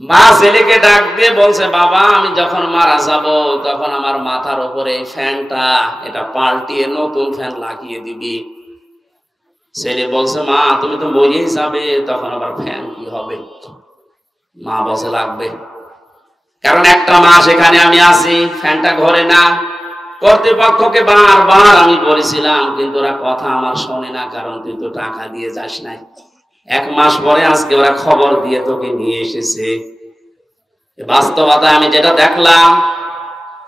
মা ছেলেকে ডাক দিয়ে বলছে, বাবা আমি যখন মারা যাব তখন আমার মাথার উপরে এই ফ্যানটা এটা পাল্টিয়ে নতুন ফ্যান লাগিয়ে দিবি। ছেলে বলছে, মা তুমি তো মরেই যাবে, তখন আবার ফ্যান কি হবে? মা বলছে, লাগবে, কারণ একটা মাস এখানে আমি আছি, ফ্যানটা ঘরে না। কর্তৃপক্ষকে বারবার আমি বলেছিলাম, কিন্তু ওরা কথা আমার শোনে না, কারণ তুই তো টাকা দিয়ে যাস নাই। 1 মাস পরে আজকে ওরা খবর দিয়ে তোকে নিয়ে এসেছে। বাস্তবতায় আমি যেটা দেখলাম,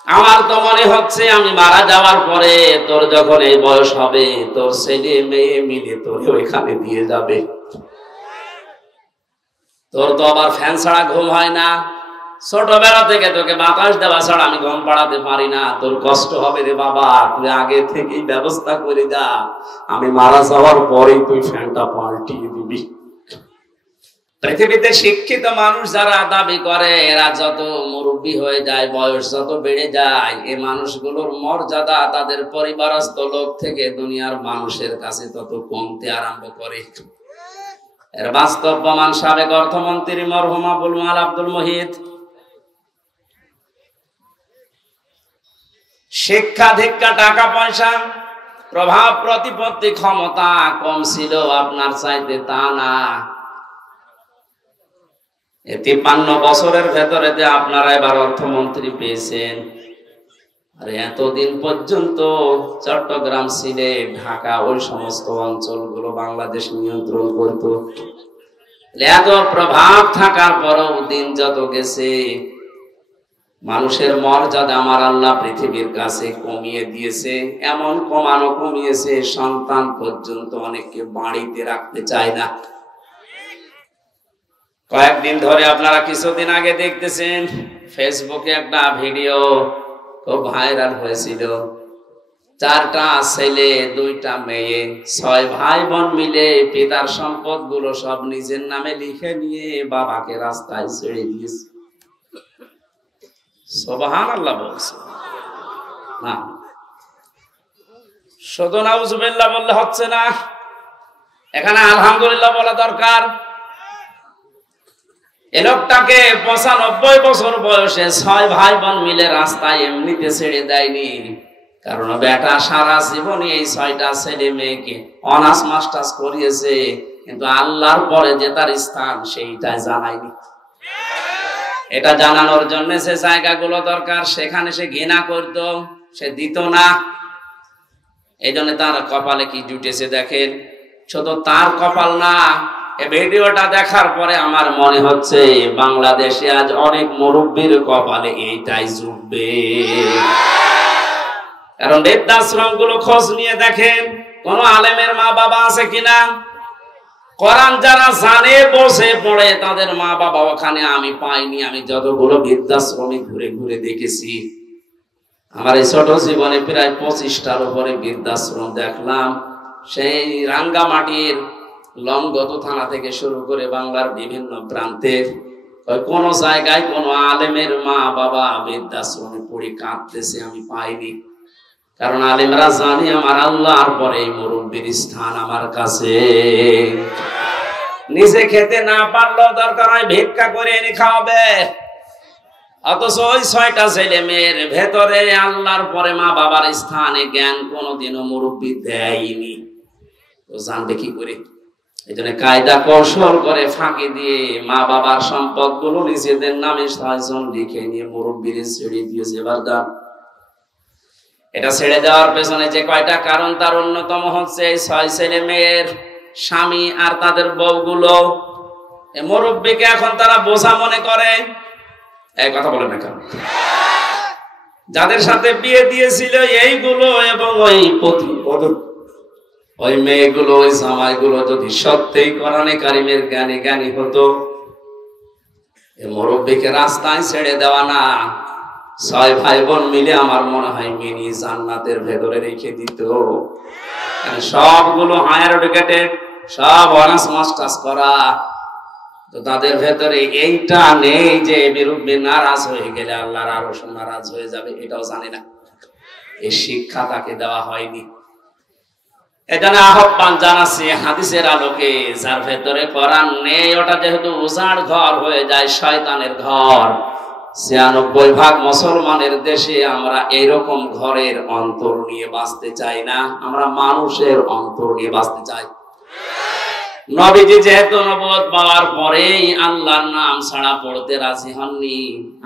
আমার তো মনে হচ্ছে আমি মারা যাওয়ার পরে তোর যখন এই বয়স হবে, তোর ছেলে মেয়ে মিলে তোরে ওইখানে দিয়ে যাবে। তোর তো আবার ফ্যান ছাড়া ঘুম হয় না, ছোটবেলা থেকে তোকে বাতাস দেওয়া ছাড়া আমি ঘুম পাড়াতে পারি না। তোর কষ্ট হবে রে বাবা, তুই আগে থেকেই ব্যবস্থা করে যা, আমি মারা যাওয়ার পরেই তুই ফ্যানটা পাল্টিয়ে দিবি। পৃথিবীতে শিক্ষিত মানুষ যারা দাবি করে, এরা যত মুরব্বী হয়ে যায়, বয়স যত বেড়ে যায়, এই মানুষগুলোর মর্যাদা তাদের পরিবারস্থ লোক থেকে দুনিয়ার মানুষের কাছে তত কমতে আরম্ভ করে। এর বাস্তব প্রমাণ সাবেক অর্থমন্ত্রী মরহুম আবুল মাল আব্দুল মুহিত। শিক্ষা দীক্ষা টাকা পয়সা প্রভাব প্রতিপত্তি ক্ষমতা কম ছিল আপনার চাইতে, তা না। 53 বছরের ভেতরে যে আপনারা এবার অর্থমন্ত্রী পেয়েছেন, আর এতদিন পর্যন্ত চট্টগ্রাম, সিলেট, ঢাকা ওই সমস্ত অঞ্চলগুলো বাংলাদেশ নিয়ন্ত্রণ করত। এত প্রভাব থাকার পরও দিন যত গেছে, মানুষের মর্যাদা আমার আল্লাহ পৃথিবীর কাছে কমিয়ে দিয়েছে। এমন কমিয়েছে, সন্তান পর্যন্ত অনেককে বাড়িতে রাখতে চায় না। কয়েকদিন ধরে আপনারা কিছুদিন আগে দেখতেছেন ফেসবুকে একটা ভিডিও খুব ভাইরাল হয়েছিল। 4টা ছেলে 2টা মেয়ে, 6 ভাই বোন মিলে পিতার সম্পদ গুলো সব নিজের নামে লিখে নিয়ে বাবাকে রাস্তায় ছেড়ে দিয়েছে। সুবহানাল্লাহ বলছে না, শুধু নাউজুবিল্লাহ বললে হচ্ছে না, এখানে আলহামদুলিল্লাহ বলা দরকার। এ লোকটাকে 95 বছর বয়সে 6 ভাই বোন মিলে রাস্তায় এমনিতে ছেড়ে দেয়নি, কারণ বেটা সারা জীবনে এই 6টা ছেলে মেয়েকে অনার্স মাস্টার্স করিয়েছে, কিন্তু আল্লাহর পরে যে তার স্থান সেইটাই জানায়নি। এটা জানানোর জন্য সে জায়গাগুলো দরকার, সেখানে সে ঘৃণা করত, সে দিত না। এই জন্য তার কপালে কি জুটেছে দেখেন। শুধু তার কপাল না, এই ভিডিওটা দেখার পরে আমার মনে হচ্ছে বাংলাদেশে আজ অনেক মুরব্বীর কপালে এইটাই জুটবে। কারণ বৃদ্ধাশ্রম গুলো খোঁজ নিয়ে দেখেন, কোন আলেমের মা বাবা আছে কিনা। কোরআন যারা জানে বসে পড়ে, তাদের মা বাবা ওখানে আমি পাইনি। আমি যতগুলো বৃদ্ধাশ্রমে ঘুরে ঘুরে দেখেছি, আমার এই ছোট জীবনে প্রায় 25টার উপরে বৃদ্ধাশ্রম দেখলাম। সেই রাঙ্গামাটির লংগত থানা থেকে শুরু করে বাংলার বিভিন্ন প্রান্তে কোন জায়গায় কোন আলেমের মা বাবা বৃদ্ধাশ্রমে পড়ে কাঁদতেছে আমি পাইনি। কারণ আলেমরা জানে আমার আল্লাহর পরে এই মুরব্বীর স্থান আমার কাছে। নিজে খেতে না পারলেও দরকার হয় ভিক্ষা করে এনে খাওয়াবে, অথচ ওই 6টা ছেলে মেয়ের ভেতরে আল্লাহর পরে মা বাবার স্থানে জ্ঞান কোনোদিনও মুরব্বী দেয়নি। তো জানবে কি করে? এই জন্য কায়দা কৌশল করে ফাঁকি দিয়ে মা বাবার সম্পদ গুলো নিজেদের নামে 6 জন লিখে নিয়ে মুরব্বীর ছেড়ে দিয়েছে। এবার দাম এটা ছেড়ে দেওয়ার পেছনে যে কয়টা কারণ, তার অন্যতম হচ্ছে এই 6 ছেলে মেয়ের স্বামী আর তাদের বউগুলো এই মুরব্বীকে এখন তারা বোঝা মনে করে। এই কথা বলে না কেন? যাদের সাথে বিয়ে দিয়েছিল এইগুলো এবং ওই মেয়েগুলো, ওই জামাইগুলো যদি সত্যিই কোরআনে কারিমের জ্ঞানী হতো, এই মুরব্বীকে রাস্তায় ছেড়ে দেওয়া না, 6 ভাই বোন মিলে আমার মনে হয় মিনি জান্নাতের ভেতরে রেখে দিত। সবগুলো হায়ার এডুকেটেড, সব অনার্স মাস্টার্স করা, তো তাদের ভেতরে এইটা নেই যে মুরব্বী নারাজ হয়ে গেলে আল্লাহর আরো নারাজ হয়ে যাবে, এটাও জানে না। এই শিক্ষা তাকে দেওয়া হয়নি। এখানে আহ্বান জানাচ্ছি হাদিসের আলোকে, যার ভেতরে কোরআন নেই ওটা যেহেতু উজাড় ঘর হয়ে যায়, শয়তানের ঘর। ৯৬% মুসলমানের দেশে আমরা এরকম ঘরের অন্তর নিয়ে বাঁচতে চাই না, আমরা মানুষের অন্তর নিয়ে বাঁচতে চাই। নবীজি যেহেতু নবুয়ত পাওয়ার পরেই আল্লাহর নাম ছাড়া পড়তে রাজি হননি,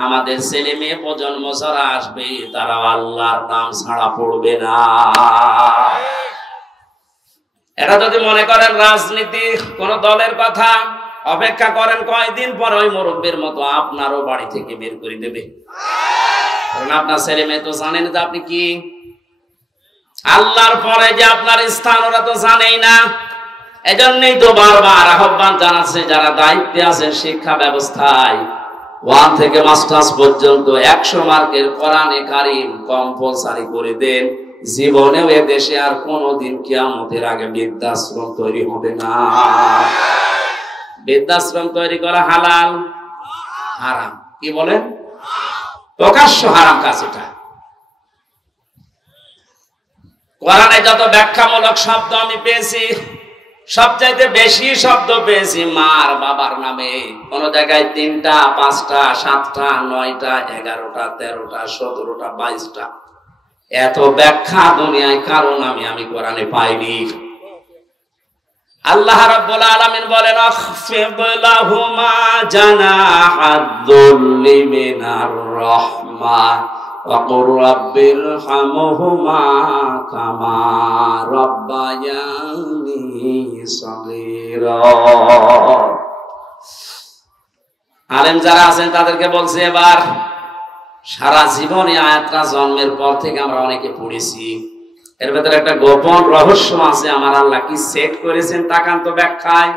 আমাদের ছেলে মেয়ে প্রজন্ম যারা আসবে তারা আল্লাহর নাম ছাড়া পড়বে না। এরা যদি মনে করেন রাজনীতি কোন দলের কথা, অপেক্ষা করেন কয়দিন পর ওই মুরব্বীর মতো আপনারও বাড়ি থেকে বের করে দেবে। কারণ আপনার ছেলে মেয়ে তো জানেন যে আপনি কি, আল্লাহর পরে যে আপনার স্থান ওরা তো জানেই না। এজন্যই তো বারবার আহ্বান জানাচ্ছে যারা দায়িত্বে আছেন শিক্ষা ব্যবস্থায়, 1 থেকে মাস্টার্স পর্যন্ত 100 মার্কের কোরআনে কারীম কম্পালসারি করে দেন। জীবনেও এ দেশে আর কোনোদিন কিয়ামতের আগে বৃদ্ধাশ্রম তৈরি হবে না। বৃদ্ধাশ্রম তৈরি করা হালাল হারাম? কি বলেন? প্রকাশ্য হারাম কাজ এটা। কোরআনে যত ব্যাখ্যামূলক শব্দ আমি পেয়েছি, সবচাইতে বেশি শব্দ পেয়েছি মার বাবার নামে। কোন জায়গায় 3টা, 5টা, 7টা, 9টা, 11টা, 13টা, 17টা, 22টা। এত ব্যাখ্যা দুনিয়ায় কারণ আমি কোরআনে পাইনি। আল্লাহ রাব্বুল আলামিন বলেন, আখফিদ লাহুমা জানাহাদ-দুল্লি মিনার রাহমা ওয়া কুর রাব্বিরহামহুমা কামা রাব্বায়ানি সাগীরা। আলেম যারা আছেন তাদেরকে বলছে, এবার সারা জীবনে আয়াতটা জন্মের পর থেকে আমরা অনেকে পড়েছি, এর ভেতরে একটা গোপন রহস্য আছে। আমার আল্লাহ কি সেট করেছেন তাকান তো ব্যাখ্যায়।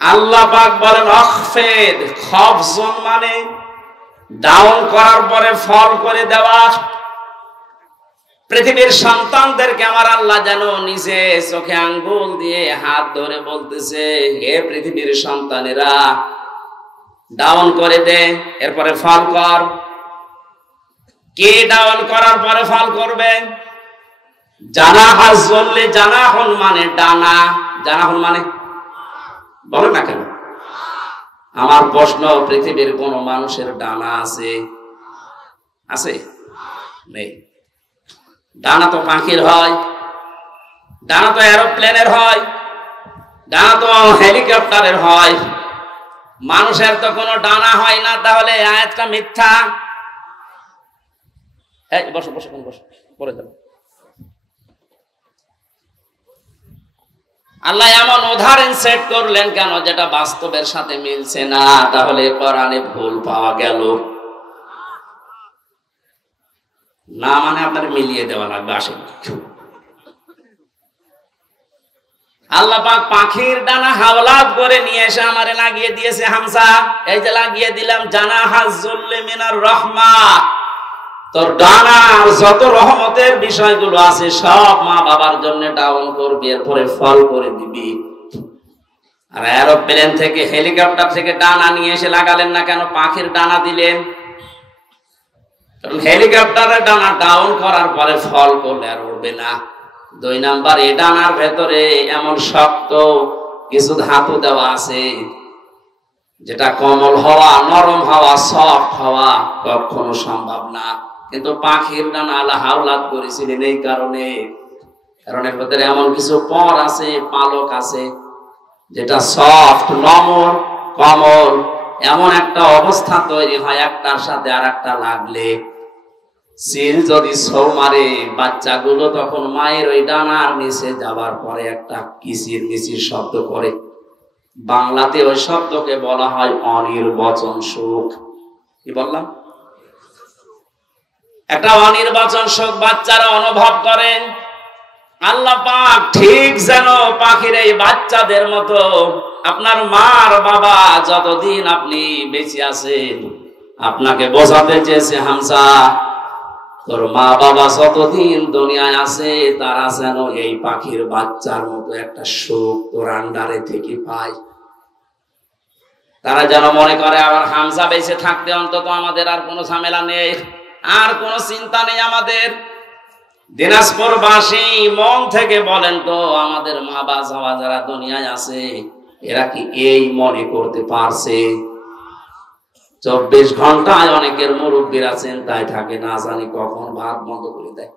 আল্লাহ পাক বলেন আখফিদ, খফজন মানে ডাউন করার পরে ফল করে দেওয়া। পৃথিবীর সন্তানদেরকে আমার আল্লাহ যেন নিজে চোখে আঙ্গুল দিয়ে হাত ধরে বলতেছে, হে পৃথিবীর সন্তানেরা ডাউন করে দে, এরপরে ফল কর। কে ডাউন করার পরে ফল করবে? জানাহাজ বললে, জানাহন মানে ডানা, জানাহন মানে বলে না কেন? আমার প্রশ্ন, পৃথিবীর কোন মানুষের ডানা আছে? আছে? নেই। ডানা তো পাখির হয়, ডানা তো এরোপ্লেনের হয়, ডানা তো হেলিকপ্টারের হয়, মানুষের তো কোনো ডানা হয় না। তাহলে আয়াতটা মিথ্যা। বসো বসো বসো, পরে যাবো। আল্লাহ এমন উদাহরণ সেট করলেন কেন যেটা বাস্তবের সাথে মিলছে না? তাহলে কোরআনে ভুল পাওয়া গেল না, মানে আপনার মিলিয়ে দেওয়া লাগবে। আসেন, আল্লাহ পাক পাখির ডানা হাওলাত করে নিয়ে এসে আমারে লাগিয়ে দিয়েছে হামজা। এই যে লাগিয়ে দিলাম, জানাহাজ-দুল্লি মিনার রাহমা। তোর ডানার যত রহমতের বিষয়গুলো আছে সব মা বাবার জন্য ডাউন করবি, এরপরে ফল করে দিবি। আর এরোপ্লেন থেকে, হেলিকপ্টার থেকে ডানা নিয়ে এসে লাগালেন না কেন? পাখির ডানা দিলেন। কারণ হেলিকপ্টারের ডানা ডাউন করার পরে ফল করলে আর উড়বে না। 2 নাম্বার, এই ডানার ভেতরে এমন শক্ত কিছু ধাতু দেওয়া আছে যেটা কোমল হওয়া, নরম হওয়া, সফট হওয়া কখনো সম্ভব না। কিন্তু পাখির ডানা আল্লাহ হাওলাত করেছিলেন এই কারণে, কারণ এর ভেতরে এমন কিছু পর আছে, পালক আছে যেটা সফট, নরম, কোমল। এমন একটা অবস্থা তৈরি হয় একটার সাথে আর একটা লাগলে, সিল যদি ছৌ মারে বাচ্চাগুলো, তখন মায়ের ওই ডানার নিচে যাবার পরে একটা কিচির মিচির শব্দ করে। বাংলাতে ওই শব্দকে বলা হয় অনির্বচন সুখ। কি বললাম? একটা অনির্বচন সুখ বাচ্চারা অনুভব করেন। আল্লাহ পাক ঠিক যেন পাখির এই বাচ্চাদের মতো আপনার মার বাবা যতদিন আপনি বেঁচে আছেন আপনাকে বোঝাতে চেয়েছে, হামজা তোর মা বাবা যতদিন দুনিয়ায় আছে তারা যেন এই পাখির বাচ্চার মতো একটা সুখ তোর আন্ডারে থেকে পায়। তারা যেন মনে করে আবার হামজা বেঁচে থাকতে অন্তত আমাদের আর কোনো ঝামেলা নেই, আর কোনো চিন্তা নেই আমাদের। দিনাজপুরবাসী মন থেকে বলেন তো, আমাদের মা বাবা যারা দুনিয়ায় আছে এরা কি এই মনে করতে পারছে 24 ঘন্টায় অনেকের মুরব্বীরা চিন্তায় থাকে, না জানি কখন ভাত বন্ধ করে দেয়।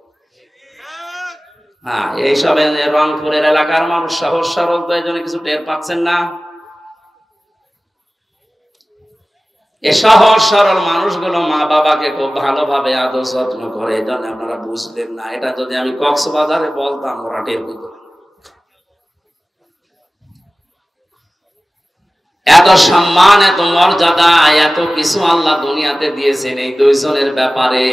হ্যাঁ, এইসব রংপুরের এলাকার মানুষ সহজ সরল, তো এই জন্য কিছু টের পাচ্ছেন না। এই সহজ সরল মানুষগুলো মা বাবাকে খুব ভালোভাবে আদর যত্ন করে, এই জন্য আপনারা বুঝলেন না। এটা যদি আমি কক্সবাজারে বলতাম ওরা টের পেত। এত সম্মান, এত মর্যাদা, এত কিছু আল্লাহ দুনিয়াতে দিয়েছেন এই দুইজনের ব্যাপারে।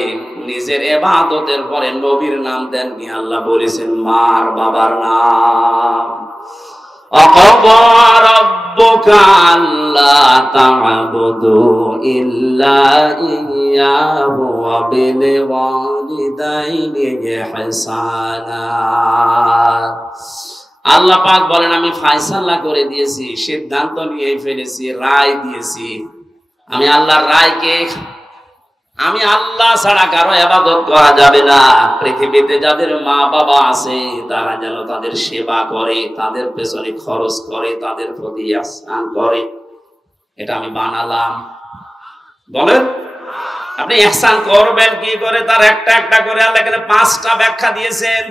নিজের ইবাদতের পরে নবীর নাম দেননি, আল্লাহ বলেছেন মার বাবার নাম। وَقَضَى رَبُّكَ أَلَّا تَعْبُدُوا إِلَّا إِيَّاهُ وَبِالْوَالِدَيْنِ إِحْسَانًا। আল্লাহ পাক বলেন, আমি ফয়সালা করে দিয়েছি, সিদ্ধান্ত নিয়ে ফেলেছি, রায় দিয়েছি। আমি আল্লাহর রায়কে, আমি আল্লাহ ছাড়া কারো ইবাদত করা যাবে না। পৃথিবীতে যাদের মা বাবা আছে তারা যেন তাদের সেবা করে, তাদের পেছনে খরচ করে, তাদের প্রতি ইহসান করে। এটা আমি বানালাম। বলেন আপনি ইহসান করবেন কি করে? তার একটা একটা করে আল্লাহ এখানে 5টা ব্যাখ্যা দিয়েছেন।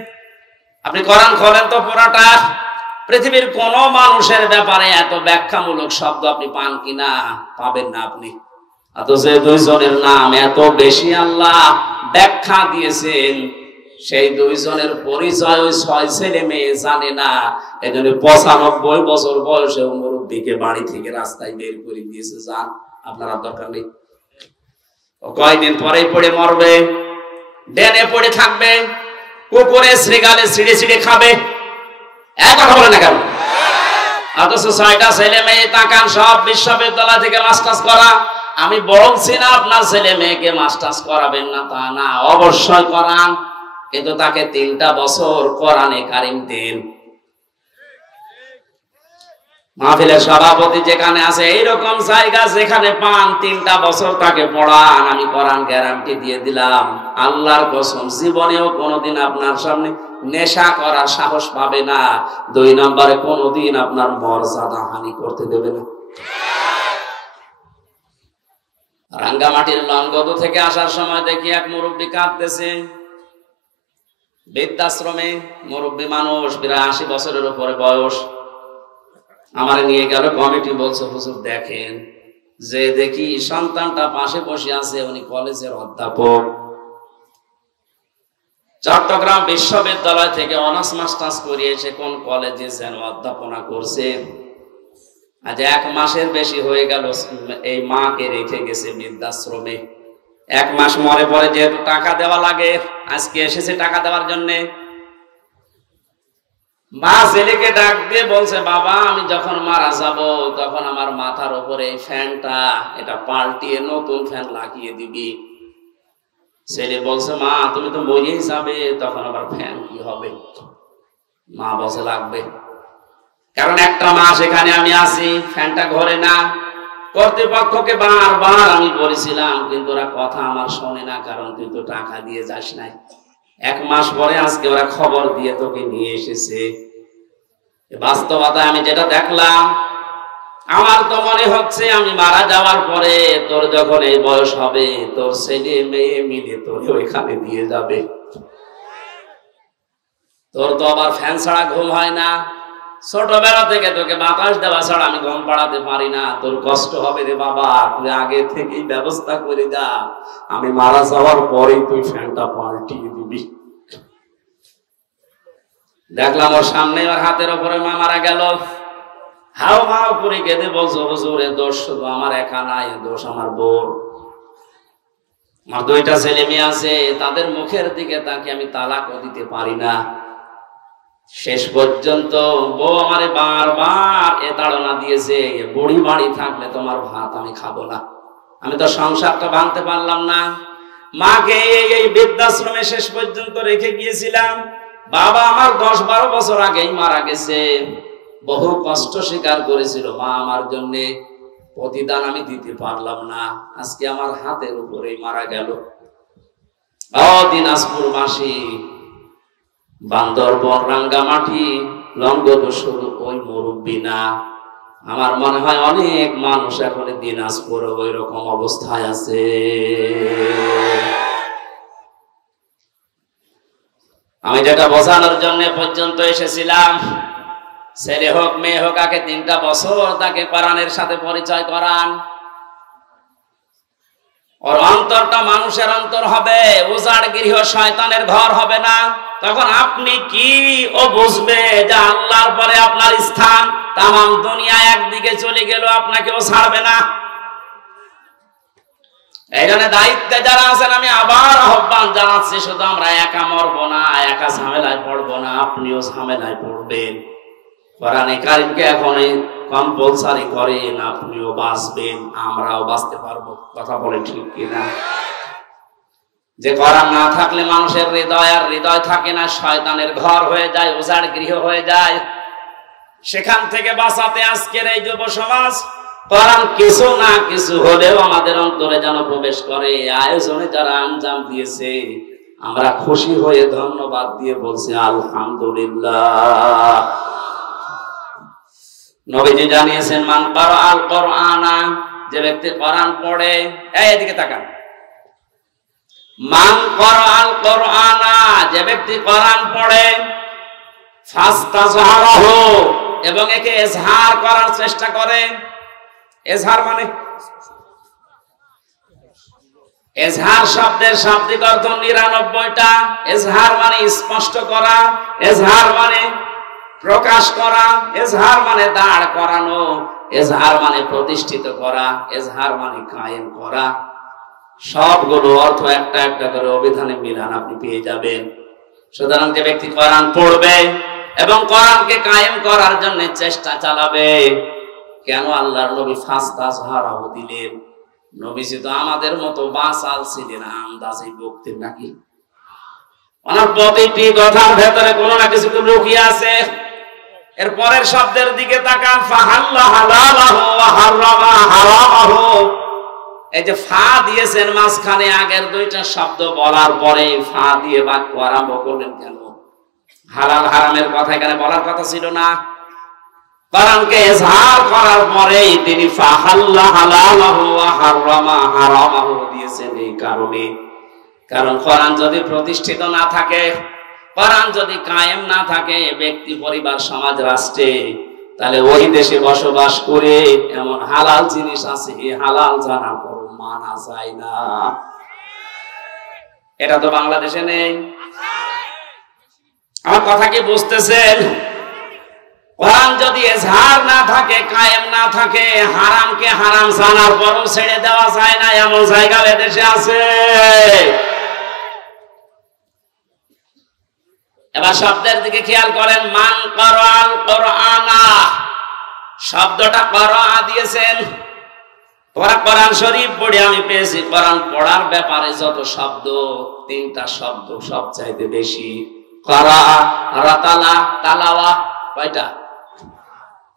আপনি কোরআন খোলেন তো পুরোটা, পৃথিবীর কোন মানুষের ব্যাপারে এত ব্যাখ্যামূলক শব্দ আপনি পান কিনা? পাবেন না আপনি। অথচ দুইজনের নাম এত বেশি আল্লাহ ব্যাখ্যা দিয়েছেন, সেই দুইজনের পরিচয় ওই 6 ছেলে মেয়ে জানে না। এই জন্য 95 বছর বয়সে মুরব্বীকে বাড়ি থেকে রাস্তায় বের করে দিয়েছে, যান আপনার দরকার নেই। কয়দিন পরেই পড়ে মরবে, ডেনে পড়ে থাকবে, কুকুরে শ্রীগালে ছিঁড়ে ছিঁড়ে খাবে। এক কথা বলে না কেন? অথচ 6টা ছেলে মেয়ে তাকান, সব বিশ্ববিদ্যালয় থেকে মাস্টার্স করা। আমি বলছি না আপনার ছেলে মেয়েকে মাস্টার্স করাবেন না, তা না, অবশ্যই করান, কিন্তু তাকে 3টা বছর কোরআনে কারিম দেন। মাহফিলের সভাপতি যেখানে আছে, এইরকম জায়গা যেখানে পান 3টা বছর তাকে পড়ান। আমি কোরআন গ্যারান্টি দিয়ে দিলাম, আল্লাহর কসম জীবনেও কোনোদিন আপনার সামনে নেশা করার সাহস পাবে না। 2 নম্বরে কোনোদিন আপনার মর্যাদা হানি করতে দেবে না। রাঙ্গামাটির লংগদ থেকে আসার সময় দেখি এক মুরব্বী কাঁদতেছে, বৃদ্ধাশ্রমে মুরব্বী মানুষ, প্রায় 80 বছরের উপরে বয়স। আমার নিয়ে গেল কমিটি, বলছে হুজুর দেখেন, যে দেখি সন্তানটা পাশে বসে আছে, উনি কলেজের অধ্যাপক, চট্টগ্রাম বিশ্ববিদ্যালয় থেকে অনার্স মাস্টার্স করিয়েছে, কোন কলেজে যেন অধ্যাপনা করছে। আজ 1 মাসের বেশি হয়ে গেল এই মাকে রেখে গেছে বৃদ্ধাশ্রমে। 1 মাস মরে পরে যেহেতু টাকা দেওয়া লাগে, আজকে এসেছে টাকা দেওয়ার জন্য। মা ছেলেকে ডাক দিয়ে বলছে, বাবা আমি যখন মারা যাব তখন আমার মাথার উপরে এই ফ্যানটা এটা পাল্টিয়ে নতুন ফ্যান লাগিয়ে দিবি। ছেলে বলছে, মা তুমি তো মরেই যাবে, তখন আবার ফ্যান কি হবে? মা বলছে লাগবে, কারণ 1টা মাস এখানে আমি আছি, ফ্যানটা ঘরে না। কর্তৃপক্ষকে বারবার আমি বলেছিলাম, কিন্তু ওরা কথা আমার শোনে না, কারণ তুই তো টাকা দিয়ে যাস নাই। 1 মাস পরে আজকে ওরা খবর দিয়ে তোকে নিয়ে এসেছে। বাস্তবতা আমি যেটা দেখলাম, আমার তো মনে হচ্ছে আমি মারা যাওয়ার পরে তোর যখন এই বয়স হবে, তোর ছেলে মেয়ে মিলে তোর ওইখানে দিয়ে যাবে। তোর তো আবার ফ্যান ছাড়া ঘুম হয় না, ছোটবেলা থেকে তোকে বাতাস দেওয়া ছাড়া আমি ঘুম পাড়াতে পারি না। তোর কষ্ট হবে রে বাবা, তুই আগে থেকেই ব্যবস্থা করে যা, আমি মারা যাওয়ার পরেই তুই ফ্যানটা পাল্টিয়ে দিবি। দেখলাম ওর সামনে ওর হাতের উপরে মা মারা গেল, হাও মাও করে কেঁদে বলছো, হুজুর এ দোষ শুধু আমার একা নাই, দোষ আমার বউর। আমার 2টা ছেলে মেয়ে আছে, তাদের মুখের দিকে তাকে আমি তালাকও দিতে পারি না। শেষ পর্যন্ত বউ আমারে বারবার এ তাড়না দিয়েছে, বুড়ি বাড়ি থাকলে তোমার ভাত আমি খাবো না। আমি তো সংসারটা ভাঙতে পারলাম না। মাকে এই বৃদ্ধাশ্রমে শেষ পর্যন্ত রেখে গিয়েছিলাম। বাবা আমার 10-12 বছর আগেই মারা গেছে। বহু কষ্ট স্বীকার করেছিল মা আমার জন্য, প্রতিদান আমি দিতে পারলাম না। আজকে আমার হাতের উপরেই মারা গেল। দিনাজপুরবাসী, বান্দরবন, রাঙ্গামাটি, লঙ্গদু শুধু ওই মুরব্বী না, আমার মনে হয় অনেক মানুষ এখন দিনাজপুর ওই রকম অবস্থায় আছে। আমি যেটা বোঝানোর জন্য পর্যন্ত এসেছিলাম, ছেলে হোক মেয়ে হোক, আগে 3টা বছর তাকে কোরআনের সাথে পরিচয় করান। ওর অন্তরটা মানুষের অন্তর হবে, উজাড় গৃহ শয়তানের ঘর হবে না। তখন আপনি কি ও বুঝবে যে আল্লাহর পরে আপনার স্থান, তামাম দুনিয়া একদিকে চলে গেল, আপনাকে ও ছাড়বে না। এই জন্য দায়িত্বে যারা আছেন আমি আবার আহ্বান জানাচ্ছি, শুধু আমরা একা মরবো না, একা ঝামেলায় পড়বো না, আপনিও ঝামেলায় পড়বেন। কোরআনে কারিমকে এখন কম্পালসারি করেন, আপনিও বাঁচবেন, আমরাও বাঁচতে পারবো। কথা বলে ঠিক কিনা? যে কোরআন না থাকলে মানুষের হৃদয় আর হৃদয় থাকে না, শয়তানের ঘর হয়ে যায়, উজাড় গৃহ হয়ে যায়। সেখান থেকে বাঁচাতে আজকের এই যুব সমাজ কোরআন কিছু না কিছু হলেও আমাদের অন্তরে যেন প্রবেশ করে। আয়োজনে যারা আঞ্জাম দিয়েছে, আমরা খুশি হয়ে ধন্যবাদ দিয়ে বলছি আলহামদুলিল্লাহ। নবীজি জানিয়েছেন, মান ক্বারাআল কুরআনা, যে ব্যক্তি কোরআন পড়ে, এদিকে তাকান, মান ক্বারাআল কুরআনা, যে ব্যক্তি কোরআন পড়ে, ফাস্তাযহারাহু, এবং একে ইজহার করার চেষ্টা করে। ইজহার মানে, ইজহার শব্দের শাব্দিক অর্থ 99টা। ইজহার মানে স্পষ্ট করা, ইজহার মানে প্রকাশ করা, ইজহার মানে দাঁড় করানো, ইজহার মানে প্রতিষ্ঠিত করা, ইজহার মানে কায়েম করা। সবগুলো অর্থ একটা একটা করে অভিধানে মিলান, আপনি পেয়ে যাবেন। সুতরাং যে ব্যক্তি কোরআন পড়বে এবং কোরআনকে কায়েম করার জন্য চেষ্টা চালাবে, কেন আল্লাহর নবী ফাস্তাযহারাহু দিলেন? নবীজি তো আমাদের মতো বাসাল ছিলেন, আন্দাজে বকতেন নাকি? ওনার প্রতিটি কথার ভেতরে কোনো না কিছু লুকিয়ে আছে। এর পরের শব্দের দিকে তাকান, ফাহাল্লা হালালাহু ওয়া হারামা হারামাহু। এই যে ফা দিয়েছেন মাঝখানে, আগের 2টা শব্দ বলার পরে ফা দিয়ে বাক্য আরম্ভ করলেন কেন? হালাল হারামের কথা এখানে বলার কথা ছিল না। কোরআনকে ইজহার করার পরেই তিনি ফাহাল্লা হালালাহু ওয়া হারামা হারামাহু দিয়েছেন এই কারণে। কারণ কোরআন যদি প্রতিষ্ঠিত না থাকে, কোরআন যদি কায়েম না থাকে ব্যক্তি, পরিবার, সমাজ, রাষ্ট্রে, তাহলে ওই দেশে বসবাস করে এমন হালাল জিনিস আছে, এই হালাল জানার পর মানা যায় না। এটা তো বাংলাদেশে নেই। আমার কথা কি বুঝতেছেন? কোরআন যদি ইজহার না থাকে, কায়েম না থাকে, হারামকে হারাম জানার পরও ছেড়ে দেওয়া যায় না, এমন জায়গা এদেশে আছে। এবার শব্দের দিকে খেয়াল করেন, মান ক্বারাআল কুরআনা, শব্দটা ক্বারা দিয়েছেন। তোরা কোরআন শরীফ পড়ে আমি পেয়েছি, কোরআন পড়ার ব্যাপারে যত শব্দ, 3টা শব্দ সবচাইতে বেশি। ক্বারা, রাতালা, তালাওয়া, কয়টা?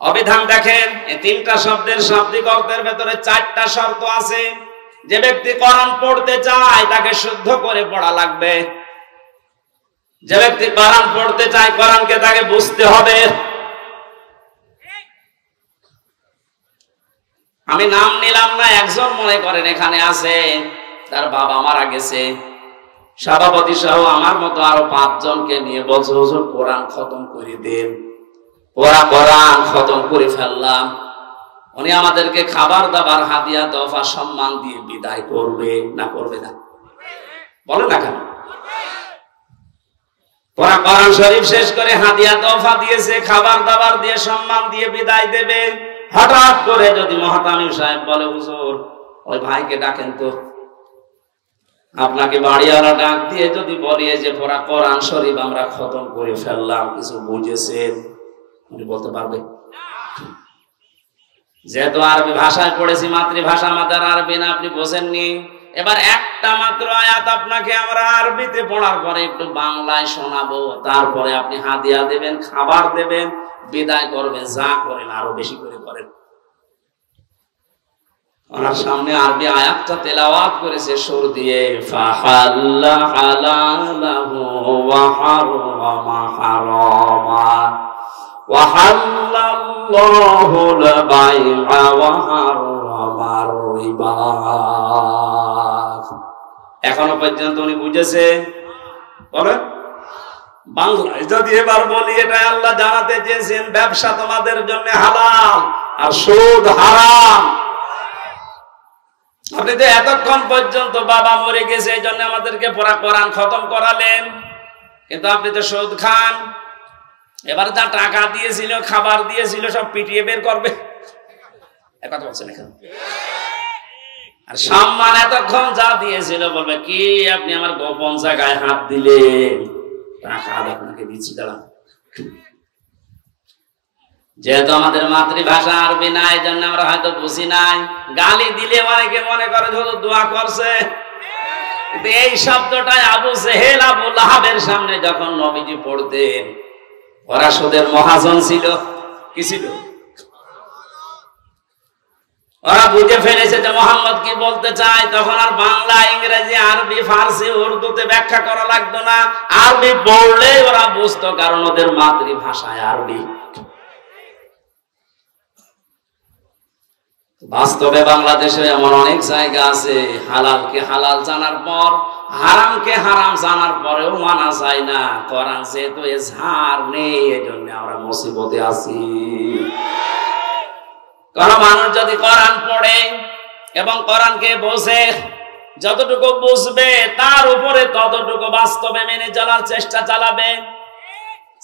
অভিধান দেখেন, এই 3টা শব্দের শাব্দিক অর্থের ভেতরে 4টা শর্ত আছে। যে ব্যক্তি কোরআন পড়তে চায় তাকে শুদ্ধ করে পড়া লাগবে। যে ব্যক্তি কোরআন পড়তে চায়, কোরআনকে তাকে বুঝতে হবে। আমি নাম নিলাম না, একজন মনে করেন এখানে আছে, তার বাবা মারা গেছে, সভাপতি সহ আমার মতো আরো 5 জনকে নিয়ে বলছে, হুজুর কোরআন খতম করে দেন। ওরা কোরআন খতম করে ফেললাম। উনি আমাদেরকে খাবার দাবার, হাদিয়া, তোহফা, সম্মান দিয়ে বিদায় করবে না করবে না? বলে না কেন? ওরা কোরআন শরীফ শেষ করে হাদিয়া তোহফা দিয়েছে, খাবার দাবার দিয়ে, সম্মান দিয়ে বিদায় দেবে। হঠাৎ করে যদি মহতামিম সাহেব বলে, হুজুর ওই ভাইকে ডাকেন তো, আপনাকে বাড়িওয়ালা ডাক দিয়ে যদি বলি যে পড়া কোরআন শরীফ আমরা খতম করে ফেললাম, কিছু বুঝেছেন? উনি বলতে পারবে? যেহেতু আরবি ভাষায় পড়েছি, মাতৃভাষা আমাদের আরবি না, আপনি বোঝেননি। এবার একটা মাত্র আয়াত আপনাকে আমরা আরবিতে পড়ার পরে একটু বাংলায় শোনাবো, তারপরে আপনি হাদিয়া দেবেন, খাবার দেবেন, বিদায় করবেন। যা করেন আরো বেশি করে করেন। আপনার সামনে আরবি আয়াতটা তেলাওয়াত করেছে সুর দিয়ে, ফাহাল্লা হালালাহু ওয়া হারামা হারামা ওয়া হাল্লাল্লাহুল বাইআ ওয়া হারামার রিবা। এখনো পর্যন্ত উনি বুঝেছে? বলেন বাংলায় যদি এবার বলি, এটা আল্লাহ জানাতে চেয়েছেন ব্যবসা তোমাদের জন্য হালাল আর সুদ হারাম। আপনি তো এতক্ষণ পর্যন্ত বাবা মরে গেছে এই জন্য আমাদেরকে পড়া কোরআন খতম করালেন, কিন্তু আপনি তো সুদ খান। এবার যা টাকা দিয়েছিল, খাবার দিয়েছিল, সব পিটিয়ে বের করবে। কথা বলছেন এখানে? আর সম্মান এতক্ষণ যা দিয়েছিল বলবে কি আপনি আমার গোপন জায়গায় হাত দিলেন, টাকা আপনাকে দিচ্ছি দাঁড়ান। যেহেতু আমাদের মাতৃভাষা আরবি না, এই জন্য আমরা হয়তো বুঝি নাই। গালি দিলে অনেকে মনে করে শুধু দোয়া করছে, কিন্তু এই শব্দটাই আবু জেহেল আবু লাহাবের সামনে যখন নবীজি পড়তেন, ওরা সুদের মহাজন ছিল। কি ছিল? ওরা বুঝে ফেলেছে যে মোহাম্মদ কি বলতে চায়। তখন আর বাংলা, ইংরেজি, আরবি, ফার্সি, উর্দুতে ব্যাখ্যা করা লাগতো না। আরবি পড়লেই ওরা বুঝতো, কারণ ওদের মাতৃভাষায় আরবি। বাস্তবে বাংলাদেশে এমন অনেক জায়গা আছে হালালকে হালাল জানার পর, হারামকে হারাম জানার পরেও মানা যায় না। কোরআন যেহেতু এজহার নেই, এজন্য আমরা মুসিবতে আছি। কোন মানুষ যদি কোরআন পড়ে এবং কোরআনকে বোঝে, যতটুকু বুঝবে তার উপরে ততটুকু বাস্তবে মেনে চলার চেষ্টা চালাবে।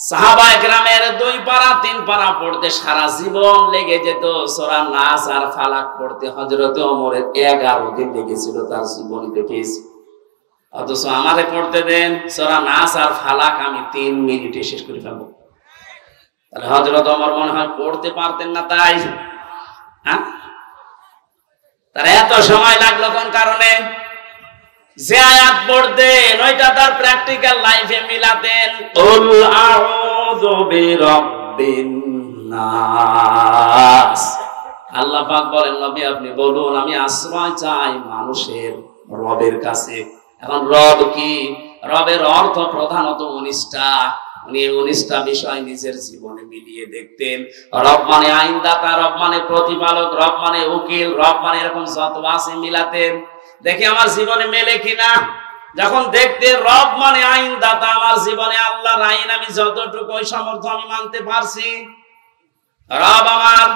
সাহাবায়ে কেরামের 2 পারা 3 পারা পড়তে সারা জীবন লেগে যেত। সূরা নাস আর ফালাক পড়তে হযরত ওমরের 11 দিন লেগেছিল তার জীবনীতে পেয়েছি। অথচ আমারে পড়তে দেন সূরা নাস আর ফালাক, আমি 3 মিনিটে শেষ করে ফেলবো। তাহলে হযরত ওমর মনে হয় পড়তে পারতেন না, তাই তার এত সময় লাগলো কোন কারণে? যে আয়াত পড়তেন ওইটা তার প্র্যাকটিক্যাল লাইফে মিলাতেন। কুল আউযু বিরাব্বিন নাস। আল্লাহ পাক বলেন, নবী আপনি বলুন আমি আশ্রয় চাই মানুষের রবের কাছে। এখন রব কি? রবের অর্থ প্রধানত 19টা। উনি 19টা বিষয় নিজের জীবনে মিলিয়ে দেখতেন। রব মানে আইনদাতা, রব মানে প্রতিপালক, রব মানে উকিল, রব মানে এরকম যত আছে মিলাতেন, দেখি আমার জীবনে মেলে কিনা। যখন দেখতে রব মানে আইনদাতা, আমার জীবনে আল্লাহর আইন আমি যতটুকু ওই সামর্থ্য আমি মানতে পারছি। রব আমার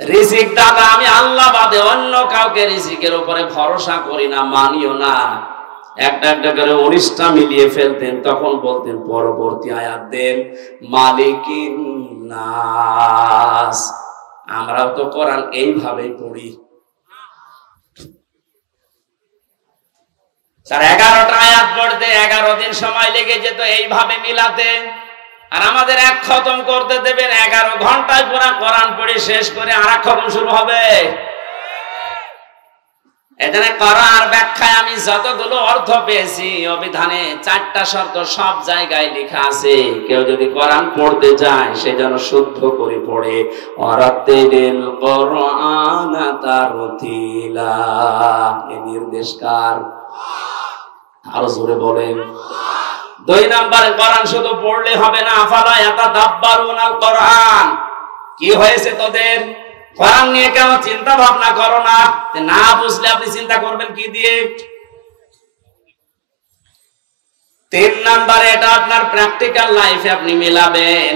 রিজিক দাতা, আমি আল্লাহ বাদে অন্য কাউকে রিজিকের উপরে ভরসা করি না, মানিও না। একটা একটা করে 19টা মিলিয়ে ফেলতেন। তখন বলতেন পরবর্তী আয়াত দেন মালিকিন নাস। আমরাও তো কোরআন এইভাবেই পড়ি। তার 11টা আয়াত পড়তে 11 দিন সময় লেগে যেত এইভাবে মিলাতে। আর আমাদের এক খতম করতে দেবেন 11 ঘন্টায় পুরা কোরআন পড়ে শেষ করে আর এক খতম শুরু হবে। এখানে কোরআন ব্যাখ্যায় আমি যতগুলো অর্থ পেয়েছি, অভিধানে 4টা শর্ত সব জায়গায় লেখা আছে। কেউ যদি কোরআন পড়তে যায় সে যেন শুদ্ধ করে পড়ে। ওয়ারাতিলিল কোরআনা তারতিলা। এই নির্দেশ কার? আরো জোরে বলেন। 2 নম্বরে কোরআন শুধু পড়লে হবে না, আফালা ইয়াতাদাব্বারুনাল কোরআন। কি হয়েছে তোদের? কোরআন নিয়ে কেন চিন্তা ভাবনা করো না? না বুঝলে আপনি চিন্তা করবেন কি দিয়ে? 3 নম্বরে এটা আপনার প্র্যাকটিক্যাল লাইফে আপনি মেলাবেন,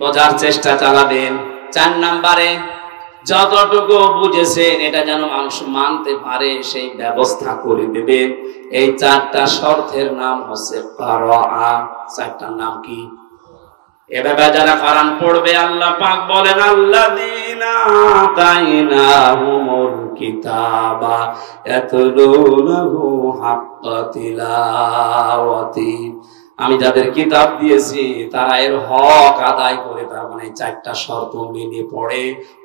বোঝার চেষ্টা চালাবেন। 4 নম্বরে যতটুকু বুঝেছেন এটা যেন মানুষ মানতে পারে সেই ব্যবস্থা করে দেবেন। এই 4টা শর্তের নাম হচ্ছে কোরআন। 4টার নাম কি? এভাবে যারা কোরআন পড়বে আল্লাহ পাক বলেন আল্লাযীনা আতাইনাহুমুল কিতাবা ইয়াতলুনাহু হাক্কা তিলাওয়াতি। আমি যাদের কিতাব দিয়েছি তারা এর হক আদায় করে, তার মানে 4টা শর্ত মেনে পড়ে।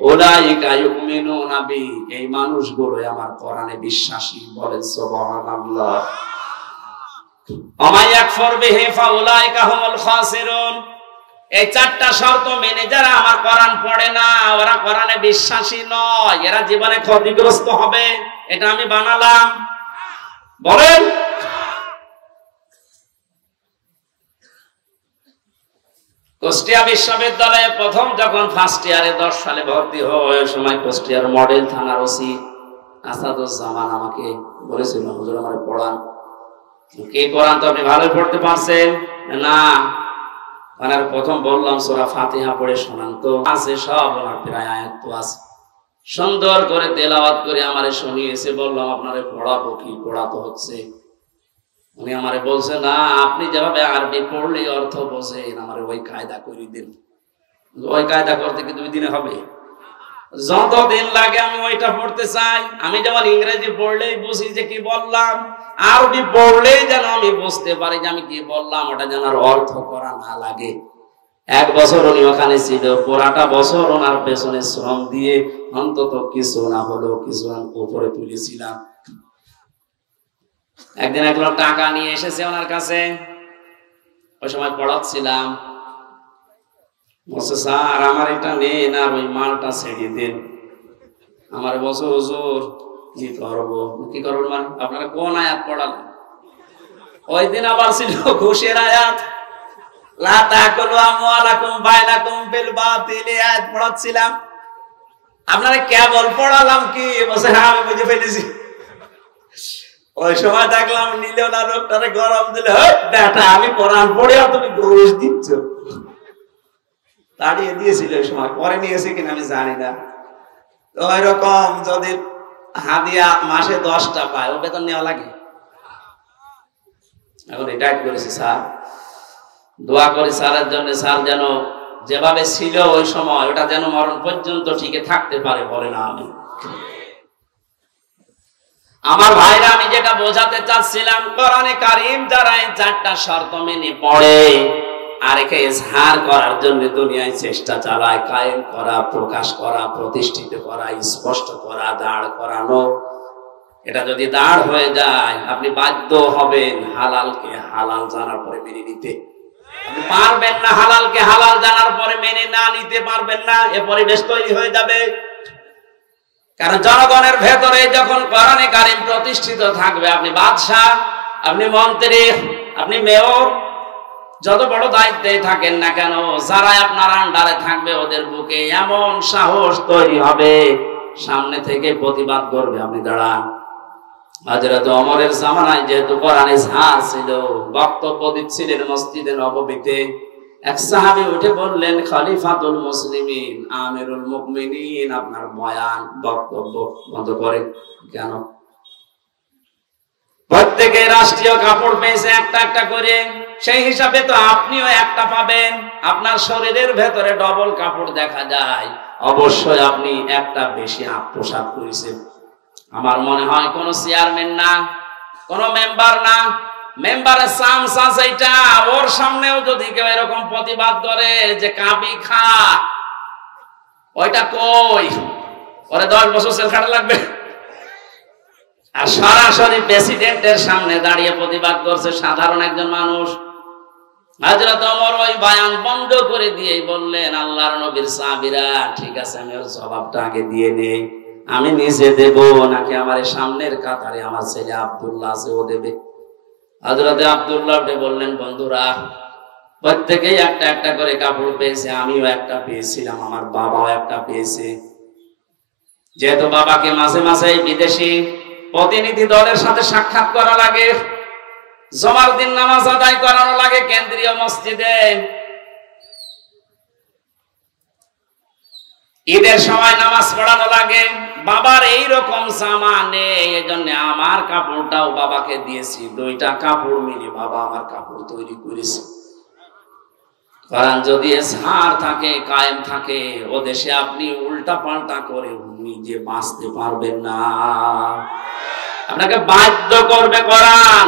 উলাইকা ইউমিনুনা বি। এই মানুষগুলো আমার কোরআনে বিশ্বাসী। বলেন সুবহানাল্লাহ। ওয়া মান ইয়াকফুর বিহি ফাউলাইকা হুমুল খাসিরুন। এই চারটা শর্ত মেনে যারা আমার কোরআন পড়ে না, ওরা কোরআনে বিশ্বাসী নয়, এরা জীবনে ক্ষতিগ্রস্ত হবে। এটা আমি বানালাম? বলেন। কুষ্টিয়া বিশ্ববিদ্যালয়ে প্রথম যখন ফার্স্ট ইয়ারে 10 সালে ভর্তি হয়, ওই সময় কুষ্টিয়ার মডেল থানার ওসি আসাদুজ্জামান আমাকে বলেছিল, হুজুর আমারে পড়ান। কি কোরআন তো আপনি ভালো পড়তে পারছেন না? ওনার প্রথম বললাম সূরা ফাতিহা পড়ে শোনান তো। আছে সব, ওনার প্রায় আয়াত তো আছে। সুন্দর করে তেলাওয়াত করে আমারে শুনিয়েছে। বললাম আপনারে পড়াবো কি? পড়াতে হচ্ছে। উনি আমারে বলছে, না আপনি যেভাবে আরবি পড়লে অর্থ বোঝেন, আমারে ওই কায়দা করে দিন। ওই কায়দা করতে কি 2 দিনে হবে? যতদিন লাগে আমি ওইটা পড়তে চাই। আমি যেমন ইংরেজি পড়লেই বুঝি যে কি বললাম, আরবি পড়লেই যেন আমি বুঝতে পারি যে আমি কি বললাম, ওটা যেন আর অর্থ করা না লাগে। 1 বছর উনি ওখানে ছিল, পুরাটা বছর ওনার পেছনে শ্রম দিয়ে অন্তত কিছু না হলেও কিছু উপরে তুলেছিলাম। একদিন এক লোক টাকা নিয়ে এসেছে ওনার কাছে, ওই সময় পড়াচ্ছিলাম। বলছে, স্যার আমার এটা নেন আর ওই মালটা ছেড়ে দিন। আমার বছর হুজুর কি করবো? কি করবো মানে আপনারা কোন আয়াত পড়ালেন? ওই দিন আবার ছিল ঘুষের আয়াত, লা তাকুলু আমওয়ালাকুম বাইনাকুম বিল বাতিল, আয়াত পড়াচ্ছিলাম। আপনারা কেবল পড়ালাম কি? বলছে, হ্যাঁ আমি বুঝে ফেলেছি। ওই সময় দেখলাম নিল না, লোকটারে গরম দিলে, বেটা আমি কোরআন পড়ে আর তুমি ঘুষ দিচ্ছ। তাড়িয়ে দিয়েছিল ওই সময়, পরে নিয়েছে কিনা আমি জানি না। তো ওইরকম যদি হাদিয়া মাসে 10টা পায়, ও বেতন নেওয়া লাগে। এখন রিটায়ার্ড করেছি স্যার, দোয়া করি স্যারের জন্য, স্যার যেন যেভাবে ছিল ওই সময় ওটা যেন মরণ পর্যন্ত টিকে থাকতে পারে, বলে না আমি। আমার ভাইরা, আমি যেটা বোঝাতে চাচ্ছিলাম, কোরআনে কারীম যারা এই 4টা শর্ত মেনে পড়ে আর একে ইজহার করার জন্য দুনিয়ায় চেষ্টা চালায়, কায়েম করা, প্রকাশ করা, প্রতিষ্ঠিত করা, স্পষ্ট করা, দাঁড় করানো, এটা যদি দাঁড় হয়ে যায়, আপনি বাধ্য হবেন হালালকে হালাল জানার পরে মেনে নিতে। আপনি পারবেন না হালালকে হালাল জানার পরে মেনে না নিতে পারবেন না, এ পরিবেশ তৈরি হয়ে যাবে। কারণ জনগণের ভেতরে যখন কোরআনে কারীম প্রতিষ্ঠিত থাকবে, আপনি বাদশাহ, আপনি মন্ত্রী, আপনি মেয়র, যত বড় দায়িত্বে থাকেন না কেন, যারা আপনার আন্ডারে থাকবে ওদের বুকে এমন সাহস তৈরি হবে, সামনে থেকে প্রতিবাদ করবে। আপনি দাঁড়ান। হযরত ওমরের জামানায় যেহেতু কোরআনে ঝাঁ ছিল, বক্তব্য দিচ্ছিলেন মসজিদে নববীতে, এক সাহাবী উঠে বললেন, খলিফাতুল মুসলিমিন, আমিরুল মুমিনিন, আপনার বয়ান বক্তব্য বন্ধ করে কেন? প্রত্যেকে রাষ্ট্রীয় কাপড় পেয়েছে একটা একটা করে, সেই হিসাবে তো আপনিও একটা পাবেন। আপনার শরীরের ভেতরে ডবল কাপড় দেখা যায়, অবশ্যই আপনি একটা বেশি পোশাক করেছেন। আমার মনে হয় কোন চেয়ারম্যান না, কোন মেম্বার না, মেম্বারের চান্স আছে এটা। ওর সামনেও যদি কেউ এরকম প্রতিবাদ করে যে কাবি খা, ওইটা কই, ওরে 10 বছর জেল খাটা লাগবে। আর সরাসরি প্রেসিডেন্টের সামনে দাঁড়িয়ে প্রতিবাদ করছে সাধারণ একজন মানুষ। হযরত ওমর ওই বয়ান বন্ধ করে দিয়ে বললেন, আল্লাহর নবীর সাহাবীরা, ঠিক আছে আমি ওর জবাবটা আগে দিয়ে নেই, আমি নিজে দেব নাকি আমার সামনের কাতারে আমার ছেলে আব্দুল্লাহ আছে, ও দেবে? হযরত আব্দুল্লাহ বললেন, বন্ধুরা প্রত্যেকেই একটা একটা করে কাপড় পেয়েছে, আমিও একটা পেয়েছিলাম, আমার বাবাও একটা পেয়েছে। যেহেতু বাবাকে মাঝে মাঝে বিদেশি প্রতিনিধি দলের সাথে সাক্ষাৎ করা লাগে, জুমার দিন নামাজ আদায় করানো লাগে কেন্দ্রীয় মসজিদে, ঈদের সময় নামাজ পড়ানো লাগে, বাবার এইরকম জামা নেই, এজন্য আমার কাপড়টাও বাবাকে দিয়েছি, 2টা কাপড় মিলে বাবা আমার কাপড় তৈরি করেছে। কারণ যদি ছাড় থাকে, কায়েম থাকে, ও দেশে আপনি উল্টা পাল্টা করে নিজে বাঁচতে পারবেন না, আপনাকে বাধ্য করবে কোরআন।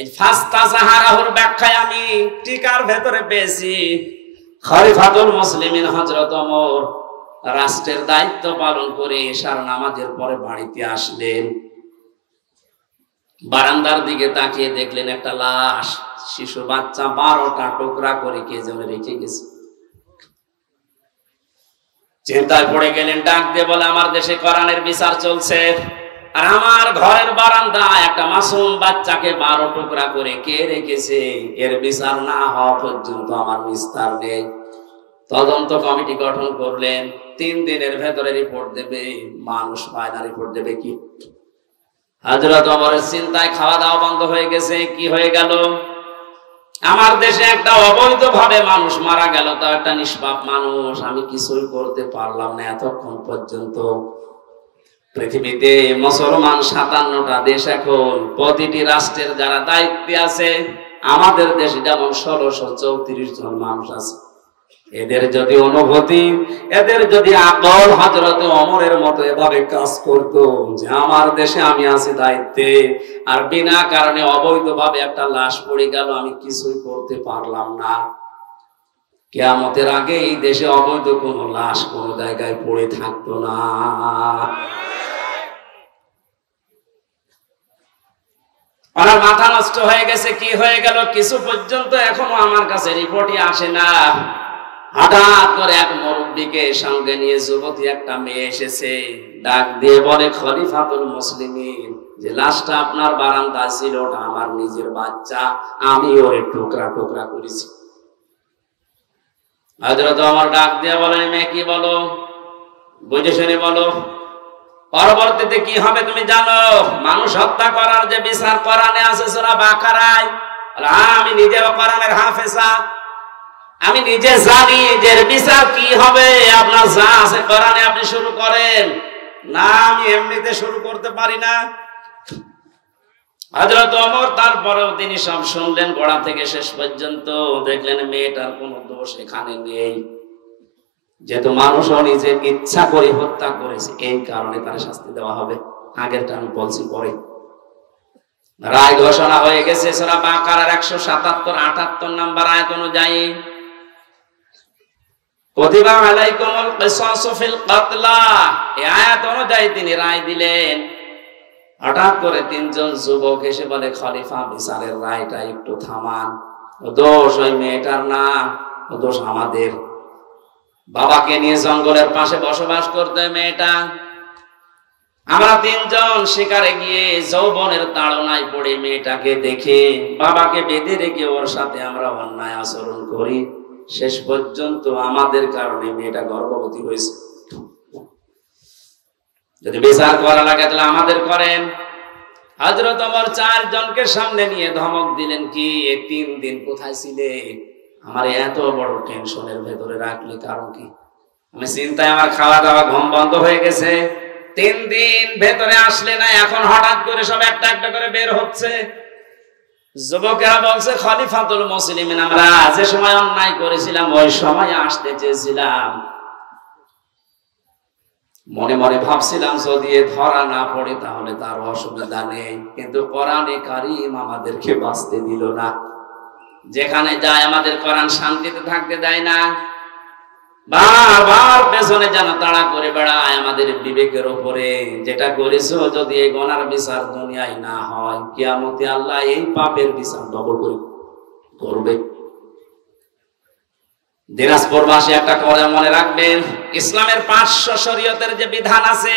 এই ফাস্তা সাহারাহুর ব্যাখ্যায় আমি টিকার ভেতরে পেয়েছি, খলিফাতুল মুসলিমিন হযরত ওমর রাষ্ট্রের দায়িত্ব পালন করে এশার নামাজের পরে বাড়িতে আসলেন, বারান্দার দিকে তাকিয়ে দেখলেন একটা লাশ শিশু বাচ্চা 12টা টুকরা করে কে যেন রেখে গেছে। চিন্তায় পড়ে গেলেন, ডাক দিয়ে বলে, আমার দেশে কোরআনের বিচার চলছে, আর আমার ঘরের বারান্দায় একটা মাসুম বাচ্চাকে 12 টুকরা করে কে রেখেছে, এর বিচার না হওয়া পর্যন্ত আমার নিস্তার নেই। তদন্ত কমিটি গঠন করলেন, 3 দিনের ভেতরে রিপোর্ট দেবে। মানুষ পায় না, রিপোর্ট দেবে কি? হযরত ওমরের চিন্তায় খাওয়া দাওয়া বন্ধ হয়ে গেছে। কি হয়ে গেল? আমার দেশে একটা অবৈধভাবে মানুষ মারা গেল, তাও একটা নিষ্পাপ মানুষ, আমি কিছুই করতে পারলাম না এতক্ষণ পর্যন্ত। পৃথিবীতে মুসলমান 57টা দেশ, এখন প্রতিটি রাষ্ট্রের যারা দায়িত্বে আছে, আমাদের দেশে যেমন 1634 জন মানুষ আছে। এদের যদি অনুভূতি, এদের যদি আকল হযরত ওমরের মতো এভাবে কাজ করত যে আমার দেশে আমি আছি দায়িত্বে, আর বিনা কারণে অবৈধভাবে একটা লাশ পড়ে গেল, আমি কিছুই করতে পারলাম না, কিয়ামতের আগে এই দেশে অবৈধ কোনো লাশ কোনো জায়গায় পড়ে থাকতো না। ওনার মাথা নষ্ট হয়ে গেছে। কি হয়ে গেল? কিছু পর্যন্ত এখনো আমার কাছে রিপোর্টই আসে না। হঠাৎ করে এক মুরব্বীকে সঙ্গে নিয়ে যুবতী একটা মেয়ে এসেছে, ডাক দিয়ে বলে, খলিফাতুল মুসলিমিন, যে লাশটা আপনার বারান্দায় ছিল ওটা আমার নিজের বাচ্চা, আমি ওরে টুকরা টুকরা করেছি। হযরত ওমর ডাক দিয়ে বলেন, মেয়ে কি বলো, বুঝে শুনে বলো, পরবর্তীতে কি হবে তুমি জানো? মানুষ হত্যা করার যে বিচার কোরআনে আছে সূরা বাকারায়, আমি নিজেও কোরআনের হাফেজা, আমি নিজে জানি যে বিচার কি হবে। আপনার যা আছে কোরআনে আপনি শুরু করেন না, আমি এমনিতে শুরু করতে পারি না। হযরত ওমর তারপরেও তিনি সব শুনলেন গোড়া থেকে শেষ পর্যন্ত, দেখলেন মেয়েটার কোনো দোষ এখানে নেই, যেহেতু মানুষও নিজের ইচ্ছা করে হত্যা করেছে, এই কারণে তার শাস্তি দেওয়া হবে। আগেরটা আমি বলছি পরে। রায় ঘোষণা হয়ে গেছে সূরা বাকারার 177-78 নম্বর আয়াত অনুযায়ী, কুতিবা আলাইকুমুল কিসাসু ফিল কাতলা, এই আয়াত অনুযায়ী তিনি রায় দিলেন। হঠাৎ করে 3 জন যুবক এসে বলে, খলিফা বিচারের রায়টা একটু থামান, দোষ ওই মেয়েটার না, দোষ আমাদের। বাবাকে নিয়ে জঙ্গলের পাশে বসবাস করতে মেয়েটা, আমরা 3 জন শিকারে গিয়ে যৌবনের তাড়নায় পড়ে মেয়েটাকে দেখে বাবাকে বেঁধে রেখে ওর সাথে আমরা অন্যায় আচরণ করি, শেষ পর্যন্ত আমাদের কারণে মেয়েটা গর্ভবতী হয়েছে। যদি বিচার করা লাগে তাহলে আমাদের করেন। হযরত ওমর 4 জনকে সামনে নিয়ে ধমক দিলেন, কি 3 দিন কোথায় ছিলে? আমার এত বড় টেনশনের ভেতরে রাখলে কারণ কি? আমি চিন্তায় আমার খাওয়া দাওয়া ঘুম বন্ধ হয়ে গেছে। 3 দিন ভেতরে আসলে না, এখন হঠাৎ করে সব একটা একটা করে বের হচ্ছে। যুবকেরা বলছে, খলিফাতুল মুসলিমিন, আমরা যে সময় অন্যায় করেছিলাম ওই সময় আসতে চেয়েছিলাম, মনে মনে ভাবছিলাম যদি ধরা না পড়ে তাহলে তার অসুবিধা নেই, কিন্তু কোরআনে কারীম আমাদেরকে বাঁচতে দিল না। যেখানে যায় আমাদের কোরআন শান্তিতে থাকতে দেয় না, বারবার পেছনে যেন তাড়া করে বেড়ায় আমাদের বিবেকের উপরে। যেটা করেছো যদি এই গুনার বিচার দুনিয়ায় না হয়, কিয়ামতে আল্লাহ এই পাপের বিচার ডবল করে করবে। দিনাজপুরবাসী একটা কথা মনে রাখবেন, ইসলামের 500 শরীয়তের যে বিধান আছে,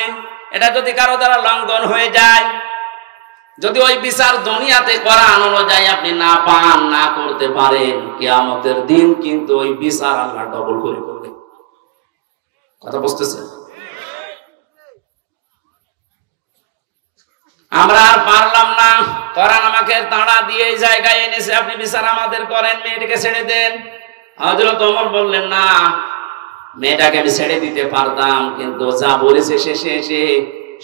এটা যদি কারো দ্বারা লঙ্ঘন হয়ে যায়, যদি ওই বিচার দুনিয়াতে কোরআন অনুযায়ী আপনি না পান, না করতে পারেন, কিয়ামতের দিন কিন্তু ওই বিচার আল্লাহ ডবল করে করবে। কথা বুঝতেছেন? আমরা আর পারলাম না, কোরআন আমাকে তাড়া দিয়ে এই জায়গায় এনেছে, আপনি বিচার আমাদের করেন, মেয়েটাকে ছেড়ে দেন। হযরত ওমর বললেন, না, মেয়েটাকে আমি ছেড়ে দিতে পারতাম, কিন্তু যা বলেছে শেষে এসে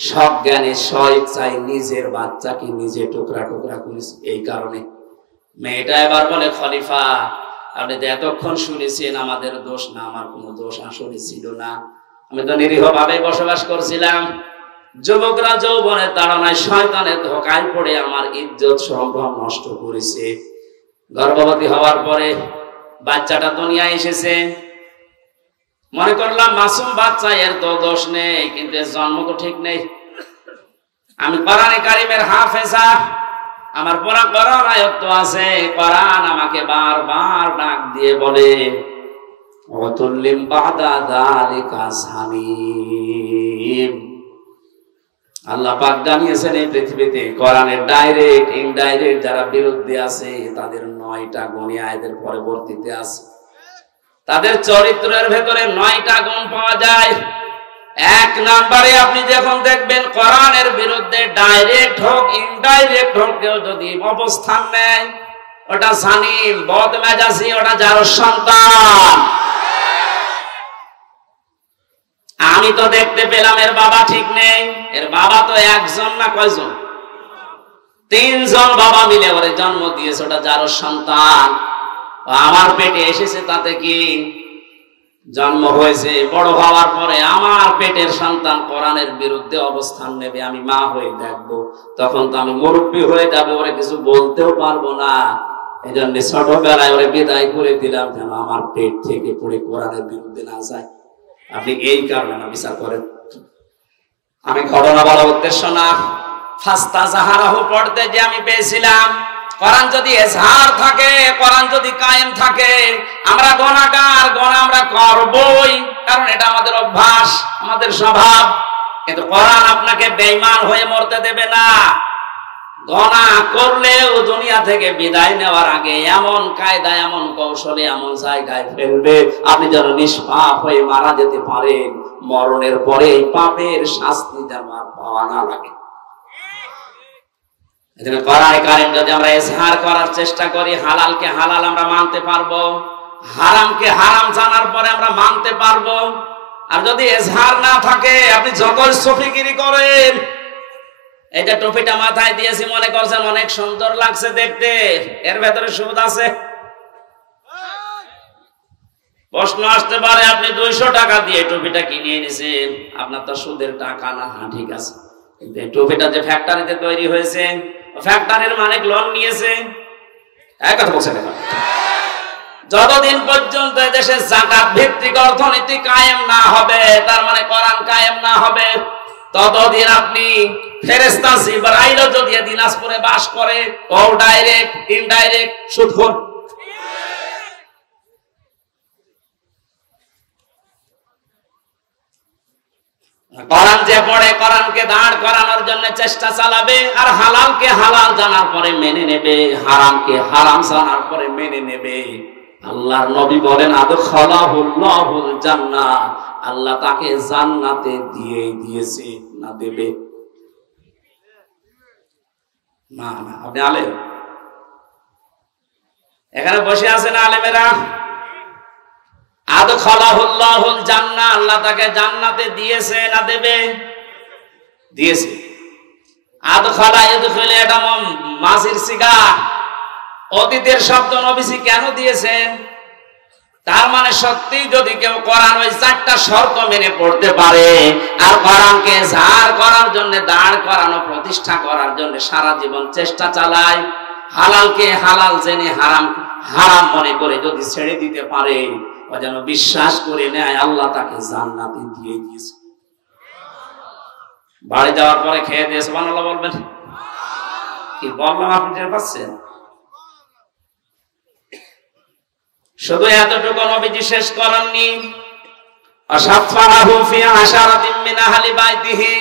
সজ্ঞানে স্বেচ্ছায় নিজের বাচ্চাকে নিজে টুকরা টুকরা করেছে, এই কারণে। মেয়েটা এবার বলে, খলিফা, আপনি তো এতক্ষণ শুনেছেন আমাদের দোষ না, আমার কোনো দোষ আসলে ছিল না, আমি তো নিরীহ ভাবে বসবাস করছিলাম। যুবকরা যৌবনের তাড়নায় শয়তানের ধোঁকায় পড়ে আমার ইজ্জত সম্ভ্রম নষ্ট করেছে। গর্ভবতী হওয়ার পরে বাচ্চাটা দুনিয়ায় এসেছে, মনে করলাম মাসুম বাচ্চা, এর তো দোষ নেই, কিন্তু এর জন্ম তো ঠিক নেই। আমি কোরআনে কারীমের হাফেজা, আমার পড়া কোরআন আয়াত তো আছে, কোরআন আমাকে বারবার ডাক দিয়ে বলে ওয়াতুল্লিম বাদা যালিকা সামিম। আল্লাহ পাক জানিয়েছেন এই পৃথিবীতে কোরআনের ডাইরেক্ট ইনডাইরেক্ট যারা বিরুদ্ধে আছে তাদের 9টা গুণ আয়াতের পরবর্তীতে আছে। তাদের চরিত্রের ভেতরে 9টা গুণ পাওয়া যায়। এক নম্বরে আপনি যখন দেখবেন কোরআনের বিরুদ্ধে ডাইরেক্ট হোক ইনডাইরেক্ট হোক কেউ যদি অবস্থান নেয়, ওটা সানিম বদমেজাজি, ওটা যার সন্তান। আমি তো দেখতে পেলাম এর বাবা ঠিক নেই, এর বাবা তো একজন না কয়জন, 3 জন বাবা মিলে ওরে জন্ম দিয়েছে, ওটা যার সন্তান। আমার পেটে এসেছে তাতে কি, জন্ম হয়েছে, বড় হওয়ার পরে আমার পেটের সন্তান কোরআনের বিরুদ্ধে অবস্থান নেবে, আমি মা হয়ে দেখবো, তখন তো আমি মুরব্বী হয়ে যাবে, ওরে কিছু বলতেও পারবো না। এই জন্য ছোটবেলায় ওরে বিদায় করে দিলাম, যেন আমার পেট থেকে পড়ে কোরআনের বিরুদ্ধে না যায়। আপনি এই কারণে না বিচার করেন। আমি ঘটনা বলার উদ্দেশ্য না, ফাস্তা জাহারাহু পড়তে যে আমি পেয়েছিলাম, কোরআন যদি এজহার থাকে, কোরআন যদি কায়েম থাকে, আমরা গুনাহগার, গুনাহ আমরা করবই, কারণ এটা আমাদের অভ্যাস, আমাদের স্বভাব। কিন্তু কোরআন আপনাকে বেঈমান হয়ে মরতে দেবে না। গুনাহ করলেও দুনিয়া থেকে বিদায় নেওয়ার আগে এমন কায়দা, এমন কৌশলে, এমন জায়গায় ফেলবে আপনি যেন নিষ্পাপ হয়ে মারা যেতে পারেন, মরণের পরে এই পাপের শাস্তি যেন আর পাওয়া না লাগে। কোরআনে কারীম যদি আমরা ইজহার করার চেষ্টা করি, হালালকে হালাল আমরা মানতে পারবো, হারামকে হারাম জানার পরে আমরা মানতে পারবো। আর যদি ইজহার না থাকে, আপনি যত সফিগিরি করেন, এই যে টুপিটা মাথায় দিয়েছি মনে করছেন অনেক সুন্দর লাগছে দেখতে, এর ভেতরে সুদ আছে। প্রশ্ন আসতে পারে, আপনি 200 টাকা দিয়ে টুপিটা কিনে এনেছেন, আপনার তো সুদের টাকা না। হ্যাঁ ঠিক আছে, কিন্তু এই টুপিটা যে ফ্যাক্টরিতে তৈরি হয়েছে, ফ্যাক্টরির মালিক লোন নিয়েছে, এক কথা বলছেন না। যতদিন পর্যন্ত দেশে যাকাত ভিত্তিক অর্থনীতি কায়েম না হবে, তার মানে কোরআন কায়েম না হবে, ততদিন আপনি ফেরেশতা জিবরাইলও যদি দিনাজপুরে বাস করে, ও ডাইরেক্ট ইনডাইরেক্ট সুদখোর। কোরআন যে পড়ে, কোরআনকে দাঁড় করানোর জন্য চেষ্টা চালাবে, আর হালালকে হালাল জানার পরে মেনে নেবে, হারামকে হারাম জানার পরে মেনে নেবে। আল্লাহর নবী বলেন আদখালাহুল্লাহুল জান্নাহ, আল্লাহ তাকে জান্নাতে দিয়ে দিয়েছে, না দেবে না। না আপনি আলেম, এখানে বসে আছেন আলেমেরা, আদখালাহুল্লাহুল জান্নাহ, আল্লাহ তাকে জান্নাতে দিয়েছে না দেবে, দিয়েছে। আদখালা ইদখিল, এটা মাজির সিগা, অতীতের শব্দ। নবীজি কেন দিয়েছেন? তার মানে সত্যি যদি কেউ কোরআন ওই 4টা শর্ত মেনে পড়তে পারে, আর কোরআনকে জার করার জন্য, দাঁড় করানো, প্রতিষ্ঠা করার জন্য সারা জীবন চেষ্টা চালায়, হালালকে হালাল জেনে হারাম হারাম মনে করে যদি ছেড়ে দিতে পারে, ও যেন বিশ্বাস করে নেয় আল্লাহ তাকে জান্নাতে দিয়ে দিয়েছে। বাড়ি যাওয়ার পরে খেয়ে দিয়ে সুবহানাল্লাহ বলবেন। কি বললাম আপনি টের পাচ্ছেন? শুধু এতটুকু নবীজি শেষ করেননি, আশাফাহু ফি আশারাতিন মিন আহলি বাইতিহি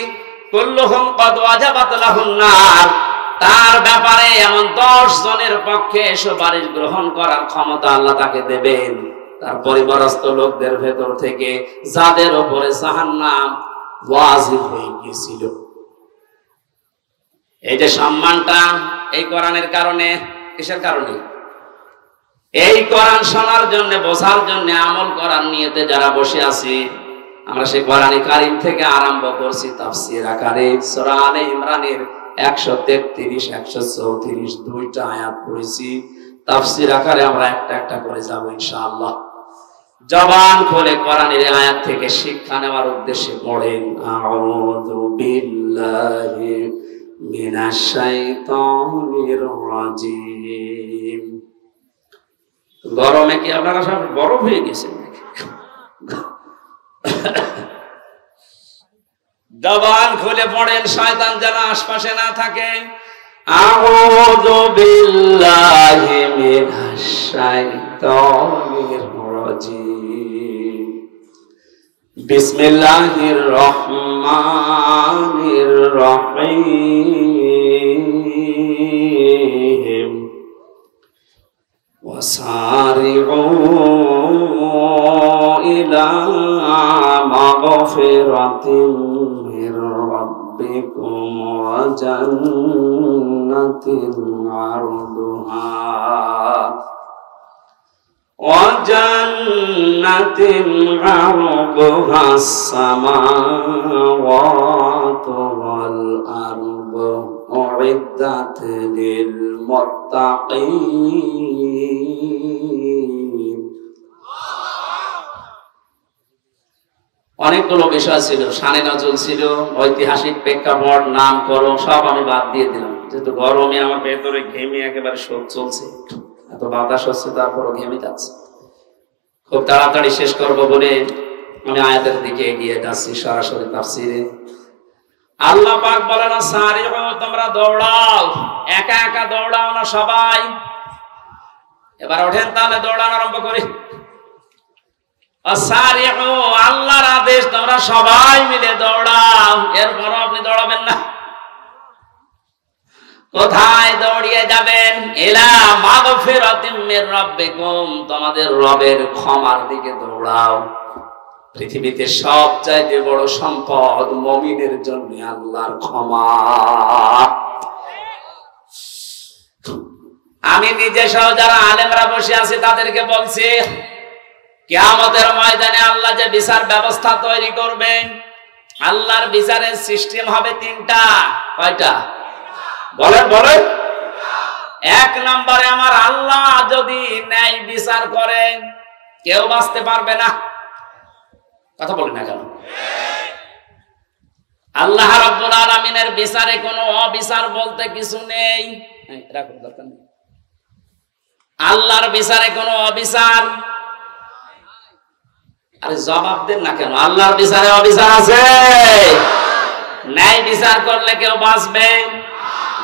কুল্লুহুম ক্বাদ ওয়াজাবাত লাহুন নার, তার ব্যাপারে এমন 10 জনের পক্ষে সুপারিশ গ্রহণ করার ক্ষমতা আল্লাহ তাকে দেবেন, তার পরিবারস্থ লোকদের ভেতর থেকে যাদের উপরে জাহান্নাম ওয়াজিব হয়ে গিয়েছিল। এই যে সম্মানটা এই কোরআনের কারণে, কিসের কারণে? এই কোরআন শোনার জন্য, বোঝার জন্য, আমল করার নিয়তে যারা বসে আছি, আমরা সেই কোরআনে কারীম থেকে আরম্ভ করছি তাফসীর আকারে সূরা আলে ইমরানের 133, 134 দুইটা আয়াত পড়েছি। তাফসীর আকারে আমরা একটা একটা করে যাব ইনশাআল্লাহ। জবান খুলে কোরআনের আয়াত থেকে শিক্ষা নেওয়ার উদ্দেশ্যে পড়েন, আউযু বিল্লাহি মিনাশ শাইতানির রাজিম। গরমে কি আপনারা সব বরফ হয়ে গেছেন? জবান খুলে পড়েন, শয়তান যেন আশপাশে না থাকে। আউযু বিল্লাহি মিনাশ শাইতানির রাজিম। বিসমিল্লাহির রহমানির রহিম। ওয়াসারিউ ইলা মাগফিরাতিন মির রাব্বিকুম ওয়া জান্নাতিন আরদুহা as-samawatu wal ardu u'iddat lil muttaqin। অনেকগুলো বিষয় ছিল, শানে নজরুল ছিল, ঐতিহাসিক প্রেক্ষাপট, নামকরণ সব আমি বাদ দিয়ে দিলাম, যেহেতু গরমে আমার ভেতরে ঘেমে একেবারে শোক চলছে, এত বাতাস হচ্ছে তারপরও ঘেমে যাচ্ছে। খুব তাড়াতাড়ি শেষ করব বলে আমি আয়াতের দিকে এগিয়ে যাচ্ছি সরাসরি তাফসীরে। আল্লাহ পাক বলেন সারিউ, তোমরা দৌড়াও, একা একা দৌড়াও না সবাই। এবার ওঠেন তাহলে দৌড়ানো আরম্ভ করি। সারিউ, আল্লাহর আদেশ, তোমরা সবাই মিলে দৌড়াও। এরপর আপনি দৌড়াবেন না, কোথায় দৌড়িয়ে যাবেন? ইলা মাগফিরাতিম মির রাব্বিকুম, তোমাদের রবের ক্ষমার দিকে দৌড়াও। পৃথিবীতে সবচাইতে বড় সম্পদ মুমিনের জন্য আল্লাহর ক্ষমা। আমি নিজে সহ যারা আলেমরা বসে আছে তাদেরকে বলছি, কিয়ামতের ময়দানে আল্লাহ যে বিচার ব্যবস্থা তৈরি করবেন, আল্লাহর বিচারের সিস্টেম হবে তিনটা। কয়টা? বলেন বলেন। এক নম্বরে, আমার আল্লাহ যদি ন্যায় বিচার করেন কেউ বাঁচতে পারবে না। কথা বলেন না কেন? আল্লাহ রাব্বুল আলামিনের বিচারে কোনো অবিচার বলতে কিছু নেই। আল্লাহর বিচারে কোনো অবিচার, আরে জবাব দেন না কেন? আল্লাহর বিচারে অবিচার আছে? ন্যায় বিচার করলে কেউ বাঁচবে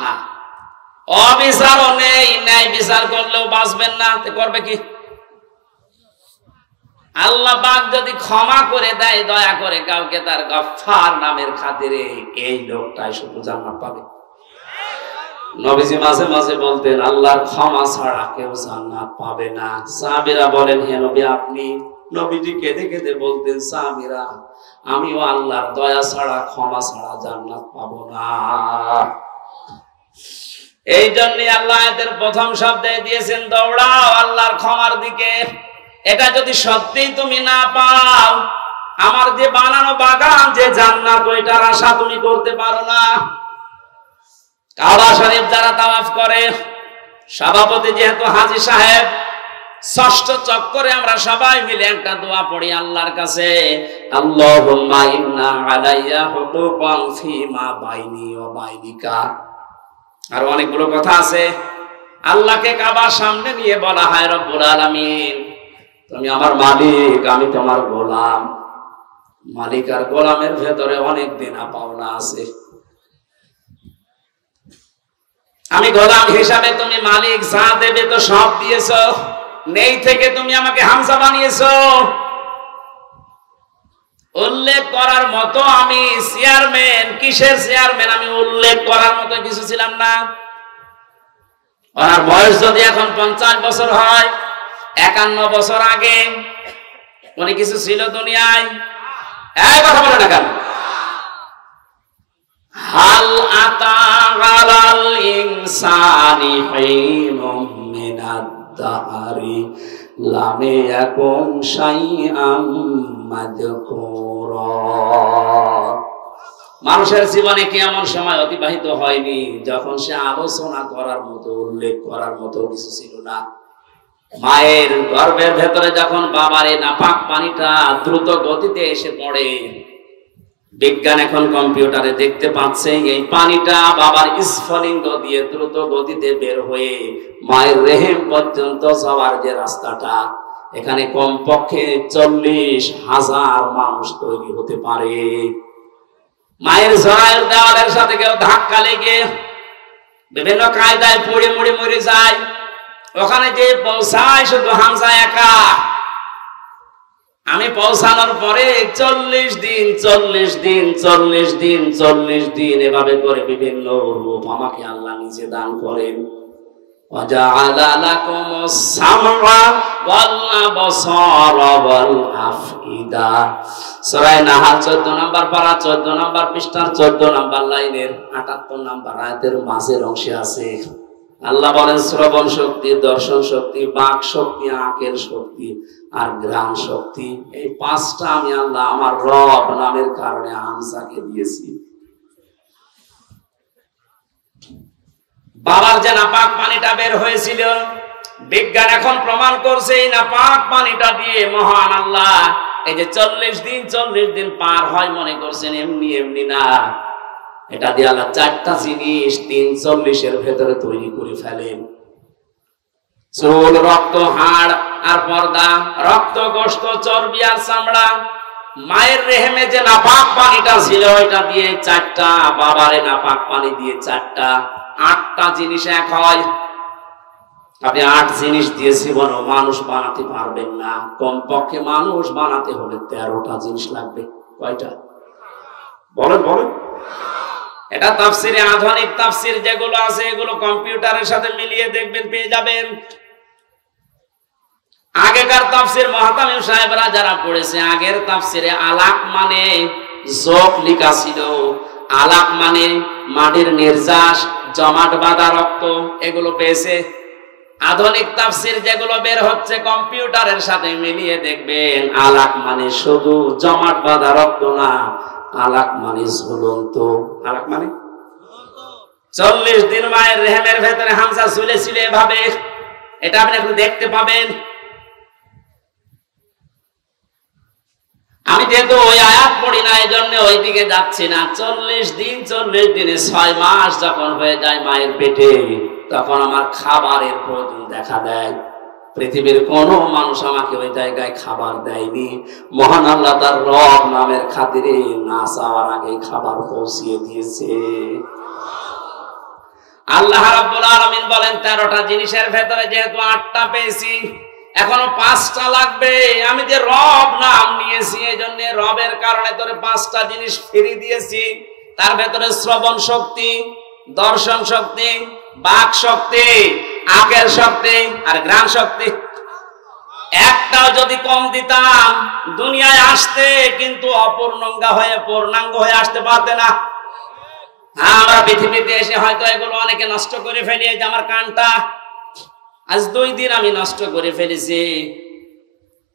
না। অবিচারও নেই, ন্যায় বিচার করলেও বাঁচবেন না। করবে কি? আল্লাহ পাক যদি ক্ষমা করে দেয় দয়া করে কাউকে, তার গফফার নামের খাতিরে, এই লোকটাই শুধু জান্নাত পাবে। নবীজি মাঝে মাঝে বলতেন, আল্লাহর ক্ষমা ছাড়া কেউ জান্নাত পাবে না। সাহাবীরা বলেন, হে নবী আপনি? নবীজি কেঁদে কেঁদে বলতেন, সাহাবীরা আমিও আল্লাহর দয়া ছাড়া, ক্ষমা ছাড়া জান্নাত পাবো না। এই জন্য আল্লাহ এদের প্রথম শব্দে দিয়েছেন দৌড়াও আল্লাহর ক্ষমার দিকে। এটা যদি সত্যিই তুমি না পাও, আমার যে বানানো বাগান, যে জান্নাত, ওইটার আশা তুমি করতে পারো না। কাবা শরীফ যারা তাওয়াফ করে, সভাপতি যেহেতু হাজী সাহেব, ষষ্ঠ চক্করে আমরা সবাই মিলে একটা দোয়া পড়ি আল্লাহর কাছে, আল্লাহুম্মা ইন্না আলাইয়া হুকুকান ফীমা বাইনি ওয়া বাইনিকা। আর অনেকগুলো কথা আছে। আল্লাহকে কাবার সামনে নিয়ে বলা হয়, রব্বুল আলামিন তুমি আমার মালিক, আমি তোমার গোলাম। মালিক আর গোলামের ভেতরে অনেক দেনা পাওনা আছে। আমি গোলাম হিসাবে, তুমি মালিক, যা দেবে তো সব দিয়েছো, নেই থেকে তুমি আমাকে হামজা বানিয়েছো। উল্লেখ করার মতো আমি চেয়ারম্যান, কিসের চেয়ারম্যান? আমি উল্লেখ করার মতো কিছু ছিলাম না। ওনার বয়স যদি এখন 50 বছর হয়, 51 বছর আগে উনি কিছু ছিল দুনিয়ায়? এই কথা বলে না কেন? হাল আতা আলাল ইনসানি হিনুম মিনাদ দাহরি লাম ইয়াকুন শাইআম মাযকুরা। মানুষের জীবনে কি এমন সময় অতিবাহিত হয়নি যখন সে আলোচনা করার মতো, উল্লেখ করার মতো কিছু ছিল না? মায়ের গর্ভের ভেতরে যখন বাবার এই নাপাক পানিটা দ্রুত গতিতে এসে পড়ে, বিজ্ঞান এখন কম্পিউটারে দেখতে পাচ্ছে এই পানিটা বাবার স্ফলিঙ্গ দিয়ে দ্রুত গতিতে বের হয়ে মায়ের রেহেম পর্যন্ত যাওয়ার যে রাস্তাটা, এখানে কমপক্ষে 40,000 মানুষ তৈরি হতে পারে। মায়ের জরায়ুর দেওয়ালের সাথে কেউ ধাক্কা লেগে বিভিন্ন কায়দায় পড়ে মরে মরে যায়। ওখানে যে পৌঁছায় শুধু হামজা একা। আমি পৌঁছানোর পরে 40 দিন এভাবে করে বিভিন্ন রূপ আমাকে আল্লাহ নিজে দান করেন। وَجَعَلَ لَكُمُ السَّمْعَ وَالْأَبْصَارَ وَالْأَفْئِدَةَ সূরা নাহাল 14 নম্বর পারা 14 নম্বর পৃষ্ঠার 14 নম্বর লাইনের 78 নম্বর আয়াতের মাঝের অংশে আছে। আল্লাহ বলেন শ্রবণ শক্তি, দর্শন শক্তি, বাক শক্তি, আকেল শক্তি আর ঘ্রাণ শক্তি, এই পাঁচটা আমি আল্লাহ আমার রব নামের কারণে হামজাকে দিয়েছি। বাবার যে নাপাক পানিটা বের হয়েছিল, বিজ্ঞান এখন প্রমাণ করছে এই নাপাক পানিটা দিয়ে মহান আল্লাহ এই যে 40 দিন পার হয় মনে করছেন এমনি এমনি না, এটা দিয়ে আল্লাহ 4টা জিনিস 340 ভেতরে তৈরি করে ফেলেন। চুল, রক্ত, হাড় আর পর্দা, রক্ত, গোশত, চর্বি আর চামড়া। মায়ের রেহেমে যে নাপাক পানিটা ছিল ওইটা দিয়ে 4টা, বাবারে নাপাক পানি দিয়ে 4টা, 8টা জিনিস এক হয়। আপনি 8 জিনিস দিয়ে জীবন মানুষ বানাতে পারবেন না, কমপক্ষে মানুষ বানাতে হলে 13টা জিনিস লাগবে। কয়টা বলেন বলেন? এটা তাফসিরে, আধুনিক তাফসির যেগুলো আছে এগুলো কম্পিউটারের সাথে মিলিয়ে দেখবেন, পেয়ে যাবেন। আগেকার তাফসির মুহতামিম সাহেবরা যারা পড়েছে, আগের তাফসিরে আলাক মানে যোগ লেখা ছিল। আলাক মানে মাটির নির্যাস, জমাট বাঁধা রক্ত, এগুলো পেয়েছে। আধুনিক তাফসির যেগুলো বের হচ্ছে কম্পিউটারের সাথে মিলিয়ে দেখবেন, আলাক মানে শুধু জমাট বাঁধা রক্ত না, আলাক মানে ঝুলন্ত। আলাক মানে 40 দিন মায়ের রেহেমের ভেতরে হামজা ঝুলেছিল এভাবে, এটা আপনি একটু দেখতে পাবেন। আমি যেহেতু ওই আয়াত পড়ি না এই জন্য ওই দিকে যাচ্ছি না। 40 দিনে 6 মাস যখন হয়ে যায় মায়ের পেটে, তখন আমার খাবারের প্রয়োজন দেখা দেয়। পৃথিবীর কোন মানুষ আমাকে ওই জায়গায় খাবার দেয়নি। মহান আল্লাহ তার রব নামের খাতিরে না চাওয়ার আগে খাবার পৌঁছিয়ে দিয়েছে। আল্লাহ রাব্বুল আলামিন বলেন 13টা জিনিসের ভেতরে যেহেতু 8টা পেয়েছি, এখনো 5টা লাগবে। আমি যে রব নাম নিয়েছি এই জন্য রবের কারণে তোরে 5টা জিনিস ফ্রি দিয়েছি। তার ভেতরে শ্রবণ শক্তি, দর্শন শক্তি, বাক শক্তি, আকেল শক্তি আর ঘ্রাণ শক্তি। একটাও যদি কম দিতাম দুনিয়ায় আসতে কিন্তু পূর্ণাঙ্গ হয়ে আসতে পারতে না। আমরা পৃথিবীতে এসে হয়তো এগুলো অনেকে নষ্ট করে ফেলি। এই যে আমার কানটা আজ 2 দিন আমি নষ্ট করে ফেলেছি।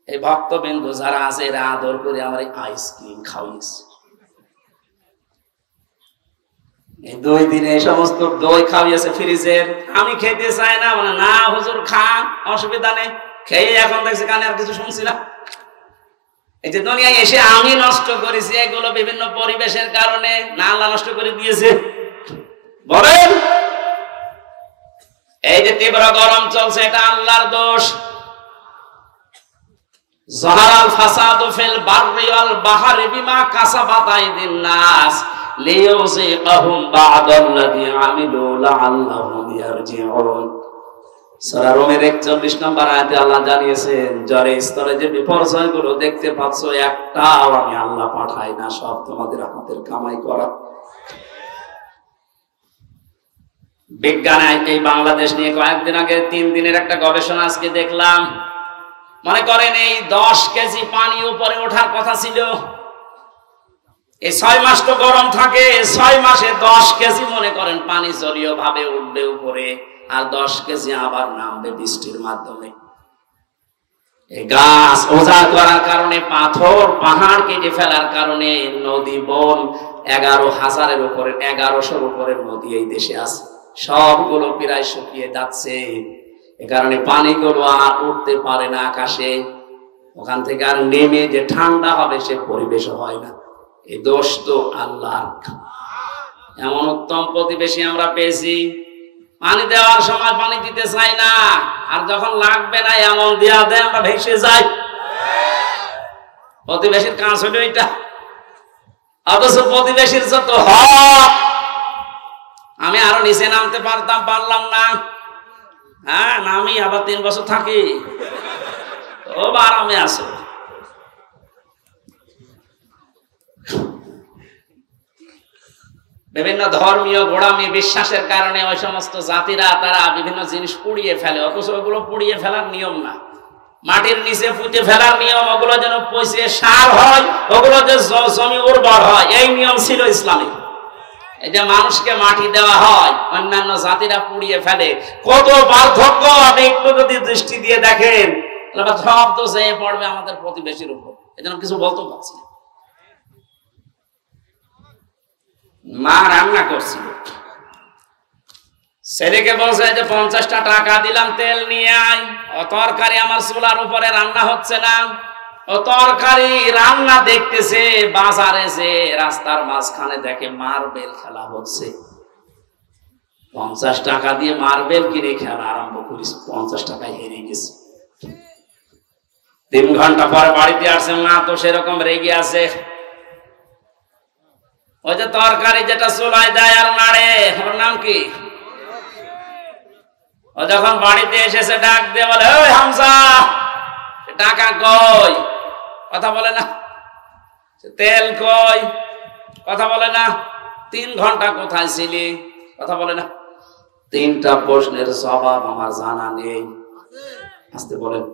এই ভক্তবিন্দু যারা আছে এরা আদর করে আমার আইসক্রিম খাওয়াইছে। এই 2 দিনে এই সমস্ত দই খাওয়াইছে ফ্রিজের, আমি খেতে চাই না। মানে না হুজুর খান, অসুবিধা নেই। খেয়ে এখন দেখছি কানে আর কিছু শুনছি না। এই যে দুনিয়ায় এসে আমি নষ্ট করেছি এগুলো বিভিন্ন পরিবেশের কারণে, না আল্লাহ নষ্ট করে দিয়েছে? বলেন। এই যে তীব্র গরম চলছে এটা আল্লাহর দোষ। যাহারাল ফাসাদু ফিল বাররি ওয়াল বাহরি বিমা কাসাবাত আইদিন নাস লিইউযিকাহুম বা'দাল্লাযী আমিলু লাআল্লাহুম ইয়ারজিউন। সূরা রোমের 41 নম্বর আয়াতে আল্লাহ জানিয়েছেন, জরে স্তরে যে বিপর্যয়গুলো দেখতে পাচ্ছ একটাও আমি আল্লাহ পাঠাই না, সব তোমাদের হাতের কামাই করা। বিজ্ঞান এই বাংলাদেশ নিয়ে কয়েকদিন আগে 3 দিনের একটা গবেষণা আজকে দেখলাম। মনে করেন এই 10 কেজি পানি উপরে ওঠার কথা ছিল। এই 6 মাস তো গরম থাকে, 6 মাসে 10 কেজি মনে করেন পানি জলীয় ভাবে উঠবে উপরে, আর 10 কেজি আবার নামবে বৃষ্টির মাধ্যমে। এই গাছ ওঝা করার কারণে, পাথর পাহাড় কেটে ফেলার কারণে নদী বন 11,000-এর উপরে 1100-র উপরে নদী এই দেশে আছে, সবগুলো প্রায় শুকিয়ে যাচ্ছে। এ কারণে পানিগুলো আর উঠতে পারে না আকাশে। ওখান থেকে আর নেমে যে ঠান্ডা হবে সে পরিবেশ হয় না। এই দোষ তো আল্লাহর। এমন উত্তম প্রতিবেশী আমরা পেয়েছি, পানি দেওয়ার সময় পানি দিতে চাই না, আর যখন লাগবে না এমন দেয়া দেয় আমরা ভেসে যাই। প্রতিবেশীর কাজ হলো এটা। অথচ প্রতিবেশীর যত হক, আমি আরো নিচে নামতে পারতাম, পারলাম না। হ্যাঁ, নামি আবার 3 বছর থাকি, ও আরামে আছো। বিভিন্ন ধর্মীয় গোড়ামি বিশ্বাসের কারণে ওই সমস্ত জাতিরা তারা বিভিন্ন জিনিস পুড়িয়ে ফেলে, অথচ ওগুলো পুড়িয়ে ফেলার নিয়ম না, মাটির নিচে পুঁতে ফেলার নিয়ম। ওগুলো যেন পচে সার হয়, ওগুলো যে জমি উর্বর হয়, এই নিয়ম ছিল ইসলামে। এই যে মানুষকে মাটি দেওয়া হয়, অন্যান্য জাতিরা পুড়িয়ে ফেলে, কত পার্থক্য আপনি একটু যদি দৃষ্টি দিয়ে দেখেন, সব তো যেয়ে পড়বে আমাদের প্রতিবেশীর উপর। এই জন্য কিছু বলতে পারছি না। মা রান্না করছিল, ছেলেকে বলছে যে 50টা টাকা দিলাম, তেল নিয়ে আয়। ও তরকারি আমার চুলার উপরে রান্না হচ্ছে না, ও তরকারি রান্না দেখতেছে, বাজারে যে রাস্তার মাঝখানে দেখে মার্বেল খেলা হচ্ছে। 50 টাকা দিয়ে মার্বেল কিনে খেলা আরম্ভ করিস, 50 টাকায় হেরে গেছে। 3 ঘন্টা পরে বাড়িতে আসছে, মা তো সেরকম রেগে আছে। ওই যে তরকারি যেটা চুলায় দেয় আর নাড়ে, ওর নাম কি? ও যখন বাড়িতে এসেছে ডাক দিয়ে বলে, ওই হামজা, টাকা কই? কথা বলে না। তেল কই? কথা বলে না। 3 ঘন্টা কোথায় ছিলি? কথা বলে না। 3টা প্রশ্নের জবাব আমার জানা নেই। আসতে বলেন,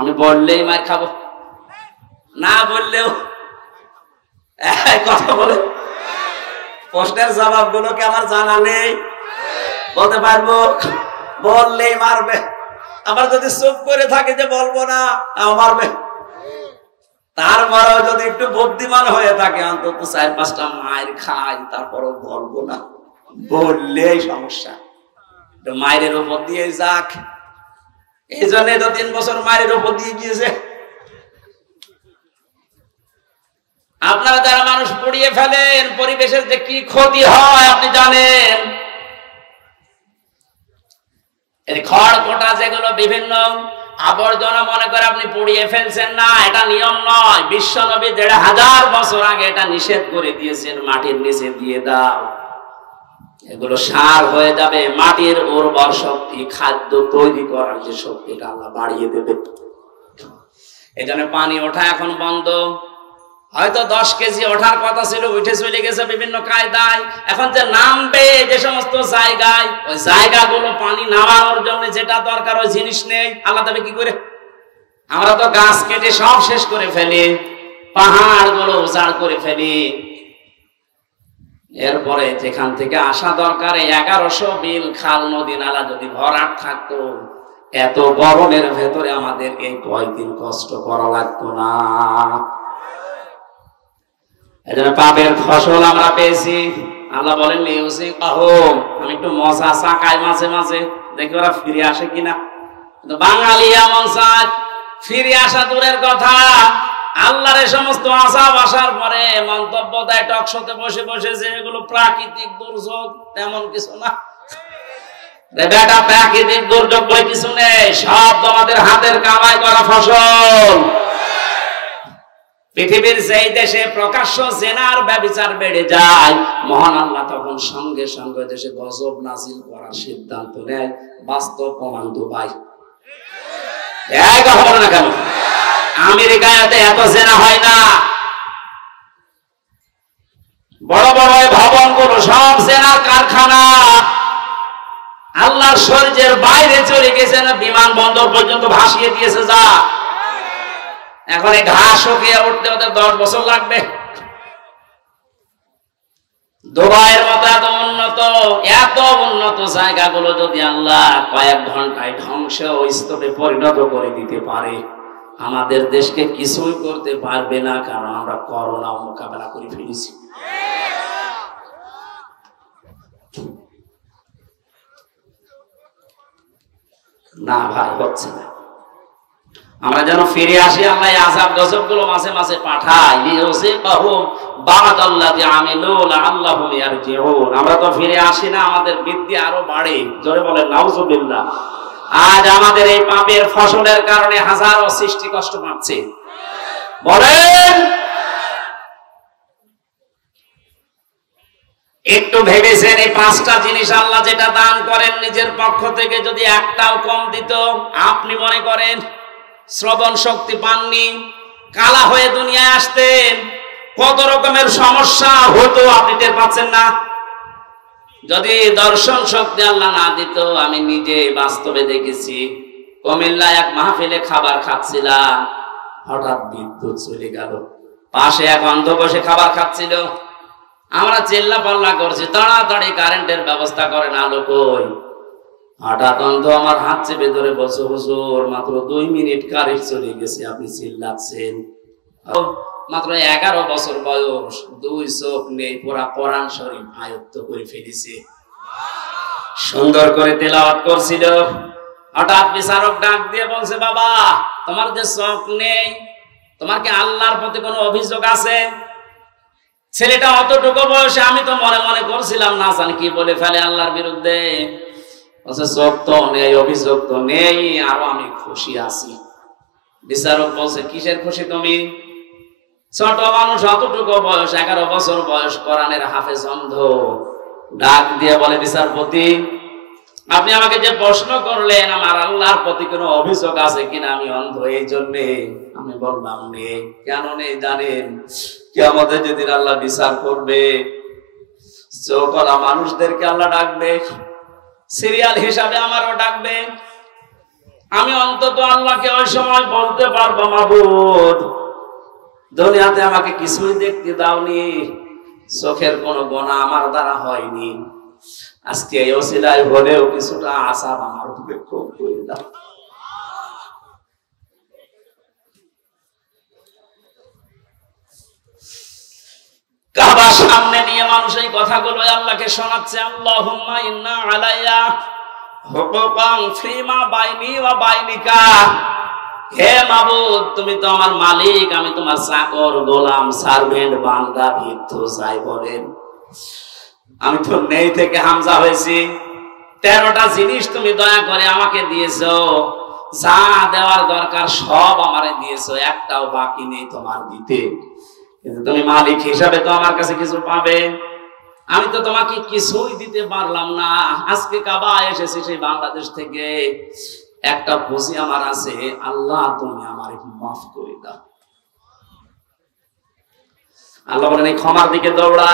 আমি বললেই মার খাবো, না বললেও কথা বলে। প্রশ্নের জবাব গুলোকে আমার জানা নেই, বলতে পারবো, বললেই মারবে। আবার যদি চুপ করে থাকে যে বলবো না, মারবে। তারপরেও যদি একটু বুদ্ধিমান হয়ে থাকে, অন্তত 4-5টা মায়ের খাই, তারপরেও বলবো না, বললেই সমস্যা। মায়ের উপর দিয়ে যাক, এই জন্য তো 3 বছর মায়ের উপর দিয়ে গিয়েছে। আপনারা যারা মানুষ পুড়িয়ে ফেলেন, পরিবেশের যে কি ক্ষতি হয় আপনি জানেন। এই খড় কোটা যেগুলো বিভিন্ন আবর্জনা মনে করে আপনি পুড়িয়ে ফেলছেন, না, এটা নিয়ম নয়। বিশ্ব নবী 1500 বছর আগে এটা নিষেধ করে দিয়েছেন, মাটির নিচে দিয়ে দাও, এগুলো সার হয়ে যাবে। মাটির উর্বর শক্তি, খাদ্য তৈরি করার যে শক্তিটা আল্লাহ বাড়িয়ে দেবে। এই জন্য পানি ওঠা এখন বন্ধ। হয়তো 10 কেজি ওঠার কথা ছিল, উঠে চলে গেছে বিভিন্ন কায়দায়। এখন যে নামবে যে সমস্ত জায়গায়, ওই জায়গাগুলো পানি নামানোর জন্য যেটা দরকার ওই জিনিস নেই, আল্লাহ দেবে কি করে? আমরা তো গাছ কেটে সব শেষ করে ফেলি, পাহাড় গুলো উজাড় করে ফেলি। এরপরে যেখান থেকে আসা দরকার 1100 বিল, খাল, নদী, নালা যদি ভরাট থাকতো, এত গরমের ভেতরে আমাদের এই কয়েকদিন কষ্ট করা লাগতো না। এজন্য পাপের ফসল আমরা পেয়েছি। আল্লাহ বলেন, আমি একটু মজা চাকাই মাঝে মাঝে, দেখি ওরা ফিরে আসে কিনা। কিন্তু বাঙালি এমন চায়, ফিরে আসা দূরের কথা, আল্লাহর এই সমস্ত আযাব আসার পরে মন্তব্য দেয় টকশোতে বসে বসে যে এগুলো প্রাকৃতিক দুর্যোগ। তেমন কিছু না বেটা, প্রাকৃতিক দুর্যোগ বলে কিছু নেই, সব তোমাদের হাতের কামাই করা ফসল। পৃথিবীর যেই দেশে প্রকাশ্য জেনার ব্যভিচার বেড়ে যায়, মহান আল্লাহ তখন সঙ্গে সঙ্গে দেশে গজব নাজিল করার সিদ্ধান্ত নেয়। বাস্তব প্রমাণ দুবাই। কথা বলে না কেন? আমেরিকায় এত জেনা হয় না। বড় বড় ভবনগুলো সব জেনার কারখানা। আল্লাহর শরীরের বাইরে চলে গেছে না, বিমানবন্দর পর্যন্ত ভাসিয়ে দিয়েছে। যা এখন এই ঘাস শুকিয়ে উঠতে ওদের 10 বছর লাগবে। দুবাইয়ের মতো এত উন্নত জায়গাগুলো যদি আল্লাহ কয়েক ঘন্টায় ধ্বংস স্তূপে পরিণত করে দিতে পারে, আমাদের দেশকে কিছুই করতে পারবে না, কারণ আমরা করোনা মোকাবেলা করে ফেলেছি। না ভাই, হচ্ছে না। আমরা যেন ফিরে আসি, আল্লাহ আযাব গজব গুলো মাঝে মাঝে পাঠায়। আমরা তো ফিরে আসি না, আমাদের বৃদ্ধি আরো বাড়ে। জোরে বলেন নাউজুবিল্লাহ। আজ আমাদের এই পাপের ফসলের কারণে হাজারো সৃষ্টি কষ্ট পাচ্ছে। বলেন, একটু ভেবেছেন এই পাঁচটা জিনিস আল্লাহ যেটা দান করেন নিজের পক্ষ থেকে যদি একটাও কম দিত, আপনি মনে করেন শ্রবণ শক্তি পাননি, কালা হয়ে দুনিয়ায় আসতেন, কত রকমের সমস্যা হতো আপনি টের পাচ্ছেন না? যদি দর্শন শক্তি আল্লাহ না দিত, আমি নিজে বাস্তবে দেখেছি, কুমিল্লায় এক মাহফিলে খাবার খাচ্ছিলাম, হঠাৎ বিদ্যুৎ চলে গেল, পাশে এক অন্ধ বসে খাবার খাচ্ছিল, আমরা চিল্লা পাল্লা করছি তাড়াতাড়ি কারেন্টের ব্যবস্থা করেন, আলো কই। হঠাৎ অন্ধ আমার হাত চেপে ধরে বসে, হুজুর মাত্র 2 মিনিট কারেন্ট চলে গেছে, আপনি চিল্লাচ্ছেন। মাত্র 11 বছর বয়স, 2 চোখ নেই, পুরা কোরআন শরীফ আয়ত্ত করে ফেলেছে, সুন্দর করে তেলাওয়াত করছিল। হঠাৎ বিচারক ডাক দিয়ে বলছে, বাবা তোমার যে চোখ নেই, তোমার কি আল্লাহর প্রতি কোনো অভিযোগ আছে? ছেলেটা অতটুকু বয়সে, আমি তো মনে মনে করছিলাম না জানি কি বলে ফেলে আল্লাহর বিরুদ্ধে। বলছে চোখ তো নেই, অভিযোগ তো নেই, আরো আমি খুশি আছি। বিচারক বলছে, কিসের খুশি তুমি? ছোট মানুষ, অতটুকু বয়স, 11 বছর বয়স, কোরআনের হাফেজ, অন্ধ। ডাক দিয়ে বলে, বিচারপতি আপনি আমাকে যে প্রশ্ন করলেন আমার আল্লাহর প্রতি কোনো অভিযোগ আছে কিনা, আমি অন্ধ এই জন্যে আমি বললাম নেই। কেন নেই জানেন? কিয়ামতে যেদিন আল্লাহ বিচার করবে, চোখওয়ালা মানুষদেরকে আল্লাহ ডাকবে, সিরিয়াল হিসাবে আমারও ডাকবে। আমি অন্তত আল্লাহকে ওই সময় বলতে পারবো, মাবুদ দুনিয়াতে আমাকে কিছুই দেখতে দাওনি, চোখের কোনো গোনা আমার দ্বারা হয়নি, আজকে এই ওসিলায় হলেও কিছুটা আসাব আমার উপরে খুব করে দাও। কাবা সামনে নিয়ে মানুষ এই কথাগুলো আল্লাহকে শোনাচ্ছে, আল্লাহুম্মা ইন্না আলাইয়া হুকুকান ফিমা বাইনি ওয়া বাইনিকা। হে মাবুদ তুমি তো আমার মালিক, আমি তোমার চাকর, গোলাম, সার্ভেন্ট, বান্দা, ভিক্ষু যাই বলেন। আমি তো নেই থেকে হামজা হয়েছি, 13টা জিনিস তুমি দয়া করে আমাকে দিয়েছো, যা দেওয়ার দরকার সব আমারে দিয়েছো, একটাও বাকি নেই তোমার দিতে। কিন্তু তুমি মালিক হিসাবে তো আমার কাছে কিছু পাবে, আমি তো তোমাকে কিছুই দিতে পারলাম না। আজকে কাবা এসেছি সেই বাংলাদেশ থেকে, একটা পুঁজি আমার আছে, আল্লাহ তুমি আমার মাফ করে দাও। আল্লাহ বলেন এই ক্ষমার দিকে দৌড়া,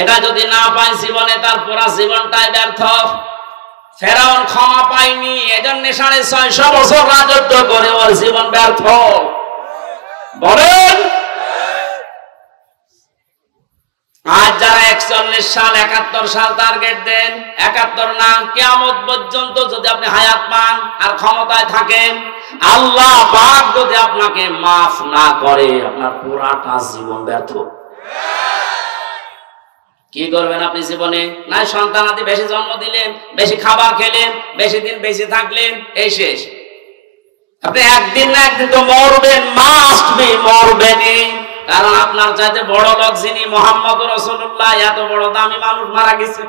এটা যদি না পাই জীবনে তার পুরা জীবনটাই ব্যর্থ। ফেরাউন ক্ষমা পায়নি, এজন্য 650 বছর রাজত্ব করে ওর জীবন ব্যর্থ। বলেন আজ যারা 41 সাল 71 সাল টার্গেট দেন, 71 না কিয়ামত পর্যন্ত যদি আপনি হায়াত পান আর ক্ষমতায় থাকেন, আল্লাহ পাক যদি আপনাকে মাফ না করে, আপনার পুরাটা জীবন ব্যর্থ। কি করবেন আপনি জীবনে? না সন্তানাদি বেশি জন্ম দিলেন, বেশি খাবার খেলেন, বেশি দিন বেশি থাকলেন, এই শেষ। আপনি একদিন না একদিন তো মরবেন, মাস্ট বি মরবেনই। কারণ আপনার চাইতে বড় লোক যিনি, মুহাম্মদ রাসূলুল্লাহ, এত বড় দামি মানুষ মারা গেছে।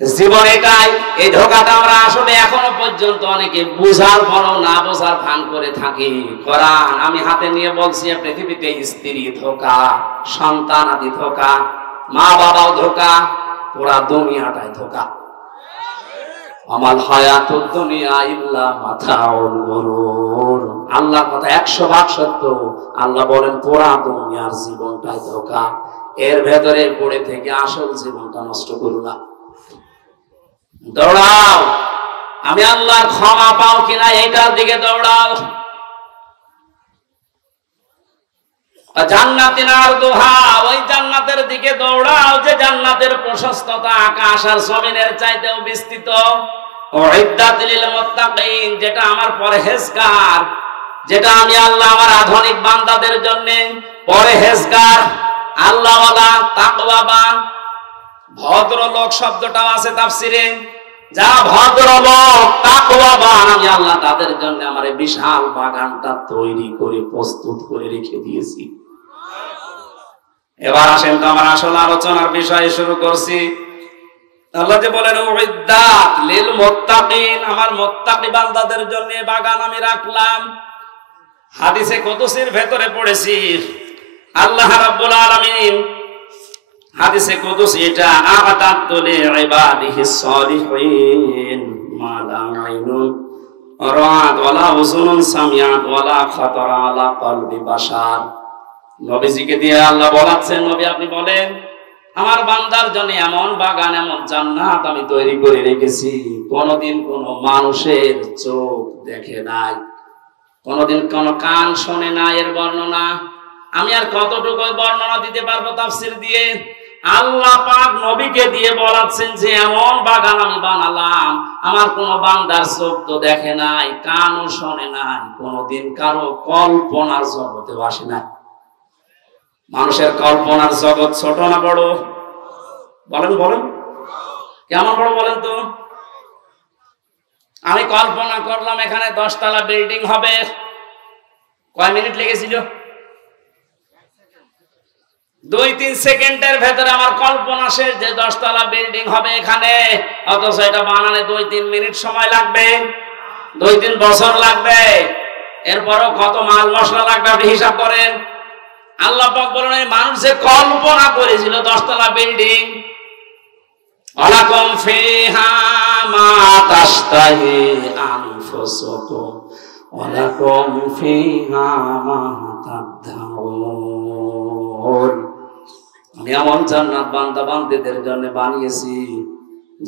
জীবন এটাই, এই ধোঁকাটা আমরা আসলে এখনো পর্যন্ত অনেকে বুঝার পরও না বোঝার ভান করে থাকি। কোরআন আমি হাতে নিয়ে বলছি, পৃথিবীতে স্ত্রী ধোঁকা, সন্তান আদি ধোঁকা, মা বাবাও ধোঁকা, পুরা দুনিয়াটাই ধোঁকা। আমাল হায়াতুদ দুনিয়া ইল্লা মাতাউল গুরুর। আল্লাহর কথা 100 ভাগ সত্য। আল্লাহ বলেন পুরা দুনিয়ার জীবনটাই ধোঁকা, এর ভেতরে পড়ে থেকে আসল জীবনটা নষ্ট করো না। দৌড়াও, আমি আল্লাহর ক্ষমা পাও কিনা এইটার দিকে দৌড়াও। জান্নাতিন আরদুহা, ওই জান্নাতের দিকে দৌড়াও যে জান্নাতের প্রশস্ততা আকাশ আর জমিনের চাইতেও বিস্তৃত। উইদ্দাত লিল মুত্তাকিন, যেটা আমার পরহেজগার, যেটা আমি আল্লাহ আমার আধুনিক বান্দাদের জন্য পরহেজগার, আল্লাহওয়ালা, তাকওয়াবান। ভদ্রলোক শব্দটাও আছে তাফসিরে, যারা ভদ্রলোক তাকওয়াবান, আমি আল্লাহ তাদের জন্য আমার এই বিশাল বাগানটা তৈরি করে প্রস্তুত করে রেখে দিয়েছি। এবার আসেন তো আমার আসল আলোচনার বিষয়ে শুরু করছি। আল্লাহ যে বলেন উইদ্দাত লিল মুত্তাকিন, আমার মুত্তাকি বান্দাদের জন্য এই বাগান আমি রাখলাম। হাদিসে কুদসির ভেতরে পড়েছি, আল্লাহ রাব্বুল আলামিন হাদিসে কুদসি এটা আ'তাদতু লিইবাদিহিস সালিহিন মা লা আইনুন রাআত ওয়ালা উযুনুন সামিআত ওয়ালা খাতারা আলা কলবি বাশার। নবীজিকে দিয়ে আল্লাহ বলাচ্ছেন, নবী আপনি বলেন আমার বান্দার জন্য এমন বাগান, এমন জান্নাত আমি তৈরি করে রেখেছি কোনদিন কোন মানুষের চোখ দেখে নাই, কোনদিন কোন কান শোনে না এর বর্ণনা। আমি আর কতটুকু বর্ণনা দিতে পারবো তাফসীর দিয়ে? আল্লাহ পাক নবীকে দিয়ে বলাচ্ছেন যে এমন বাগান আমি বানালাম, আমার কোন বান্দার চোখ তো দেখে নাই, কানও শোনে নাই, কোনদিন কারো কল্পনার জগতে আসে নাই। মানুষের কল্পনার জগৎ ছোট না বড়? বলেন বলেন, কেমন বড় বলেন তো? আমি কল্পনা করলাম এখানে 10 তলা বিল্ডিং হবে, কয় মিনিট লেগেছিল? 2-3 সেকেন্ডের ভেতরে আমার কল্পনা শেষ যে 10 তলা বিল্ডিং হবে এখানে, অথচ এটা বানানে 2-3 মিনিট সময় লাগবে, 2-3 বছর লাগবে। এরপরও কত মাল মশলা লাগবে আপনি হিসাব করেন। আল্লাহ পাক বলেন মানুষ যে কল্পনা করেছিল 10 তলা বিল্ডিং, ওয়ালাকুম ফিহা মা তাশতাহি আনফুসুকুম ওয়ালাকুম ফিহা মা তাদদাউন। আমি এমন জান্নাত বান্দা বান্দীদের জন্য বানিয়েছি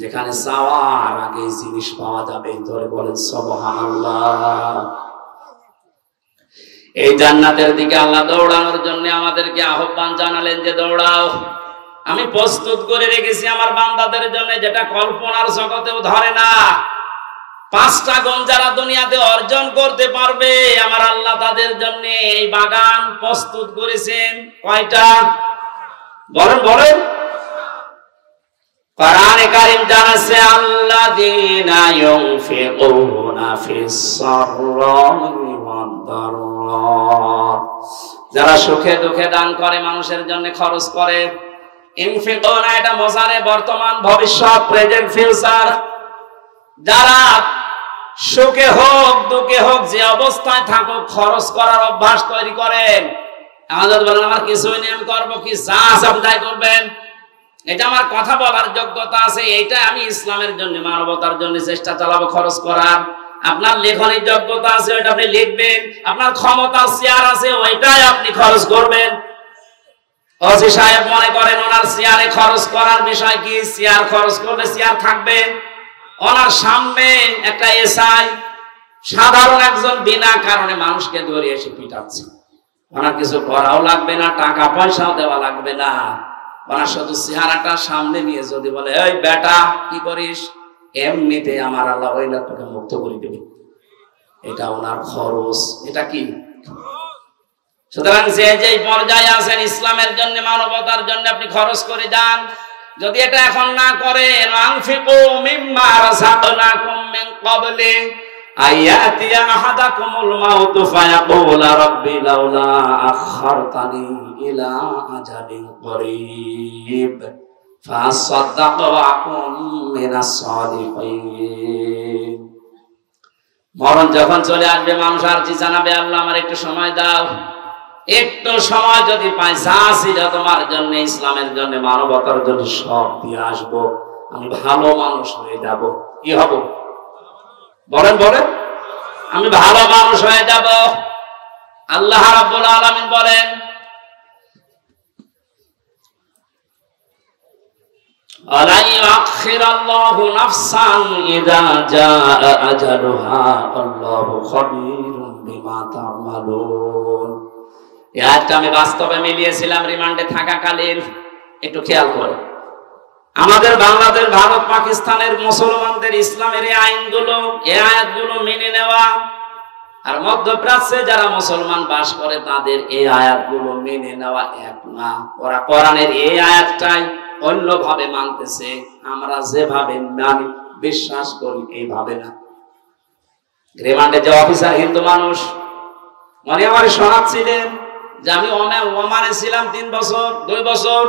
যেখানে চাওয়ার আগে জিনিস পাওয়া যাবে। ধরে বলেন সুবহানাল্লাহ। এই জান্নাতের দিকে আল্লাহ দৌড়ানোর জন্য আমাদেরকে আহ্বান জানালেন যে দৌড়াও। আমি প্রস্তুত করে রেখেছি আমার বান্দাদের জন্য যেটা কল্পনার জগতেও ধরে না। 5টা গুণ যারা দুনিয়াতে অর্জন করতে পারবে আমার আল্লাহ তাদের জন্য এই বাগান প্রস্তুত করেছেন। কয়টা বলেন বলেন? কোরআনে কারীম জানাচ্ছে আল্লাযীনা ইউনফিকুনা ফিস সাররা'i ওয়াদ দাররা, যারা সুখে দুঃখে দান করে, মানুষের জন্য খরচ করে। ইনফিকুনা এটা মোজারে বর্তমান, ভবিষ্যৎ, প্রেজেন্ট, ফিউচার। যারা সুখে হোক দুঃখে হোক যে অবস্থায় থাকুক খরচ করার অভ্যাস তৈরি করেন। আমাদের বলেন আমার কিছুই নেই, আমি করবো কি, যা সব তাই করবেন, এটা আমার কথা বলার যোগ্যতা আছে, এইটা আমি ইসলামের জন্য মানবতার জন্য চেষ্টা চালাবো খরচ করার। আপনার লেখনের যোগ্যতা আছে ওইটা আপনি লিখবেন, আপনার ক্ষমতা শেয়ার আছে ওইটাই আপনি খরচ করবেন। ওসি সাহেব মনে করেন ওনার শেয়ারে খরচ করার বিষয় কি, শেয়ার খরচ করলে শেয়ার থাকবে। ওনার সামনে একটা এসআই সাধারণ একজন বিনা কারণে মানুষকে ধরে এসে পিটাচ্ছে, ওনার কিছু করাও লাগবে না, টাকা পয়সাও দেওয়া লাগবে না। ওনার শুধু চেহারাটা সামনে নিয়ে যদি বলে এই বেটা কি করিস, এমনিতে আমার আল্লাহ ওই লোকটাকে মুক্ত করে দেবে। এটা ওনার খরচ, এটা কি? সুতরাং যে যেই পর্যায়ে আছেন ইসলামের জন্য মানবতার জন্য আপনি খরচ করে যান। যদি এটা এখন না করেন, আনফিকু মিম্মা রাযাকনাকুম মিন ক্বাবলি আয়াতিয়া আহাদাকুমুল মাউত ফায়াকুলা রাব্বি লাউলা আখারতানি ইলা আজালিন করিব ফাসাদদাক ওয়া আকুম মিনাস সালিহিন। মরণ যখন চলে আসবে মানুষ আর জি জানাবে আল্লাহ আমার একটু সময় দাও। একটু সময় যদি পাই যা ছিল তোমার জন্য, ইসলামের জন্য, মানবতার জন্য সব দিয়ে আসবো, আমি ভালো মানুষ হয়ে যাব। কি হব বলেন বলেন? আমি ভালো মানুষ হয়ে যাব। আল্লাহ রাব্বুল আলামিন বলেন আলা ইউআখিরাল্লাহু নাফসান ইযা জাআ আজালুহা আল্লাহু খাবীরুম বিমা তা'মালুন। এই আয়াতটা আমি বাস্তবে মিলিয়েছিলাম রিমান্ডে থাকাকালীন। একটু খেয়াল করে আমাদের বাংলাদেশ, ভারত, পাকিস্তানের মুসলমানদের ইসলামের এই আইনগুলো, এই আয়াতগুলো মেনে নেওয়া, আর মধ্যপ্রাচ্যে যারা মুসলমান বাস করে তাদের এই আয়াতগুলো মেনে নেওয়া এক না। ওরা কোরআনের এই আয়াতটাই অন্যভাবে মানতেছে, আমরা যেভাবে মানি বিশ্বাস করি এইভাবে না। রিমান্ডে যে অফিসার হিন্দু মানুষ মনে আমার শোনাচ্ছিলেন যে আমি ওমানে ছিলাম 3 বছর, 2 বছর,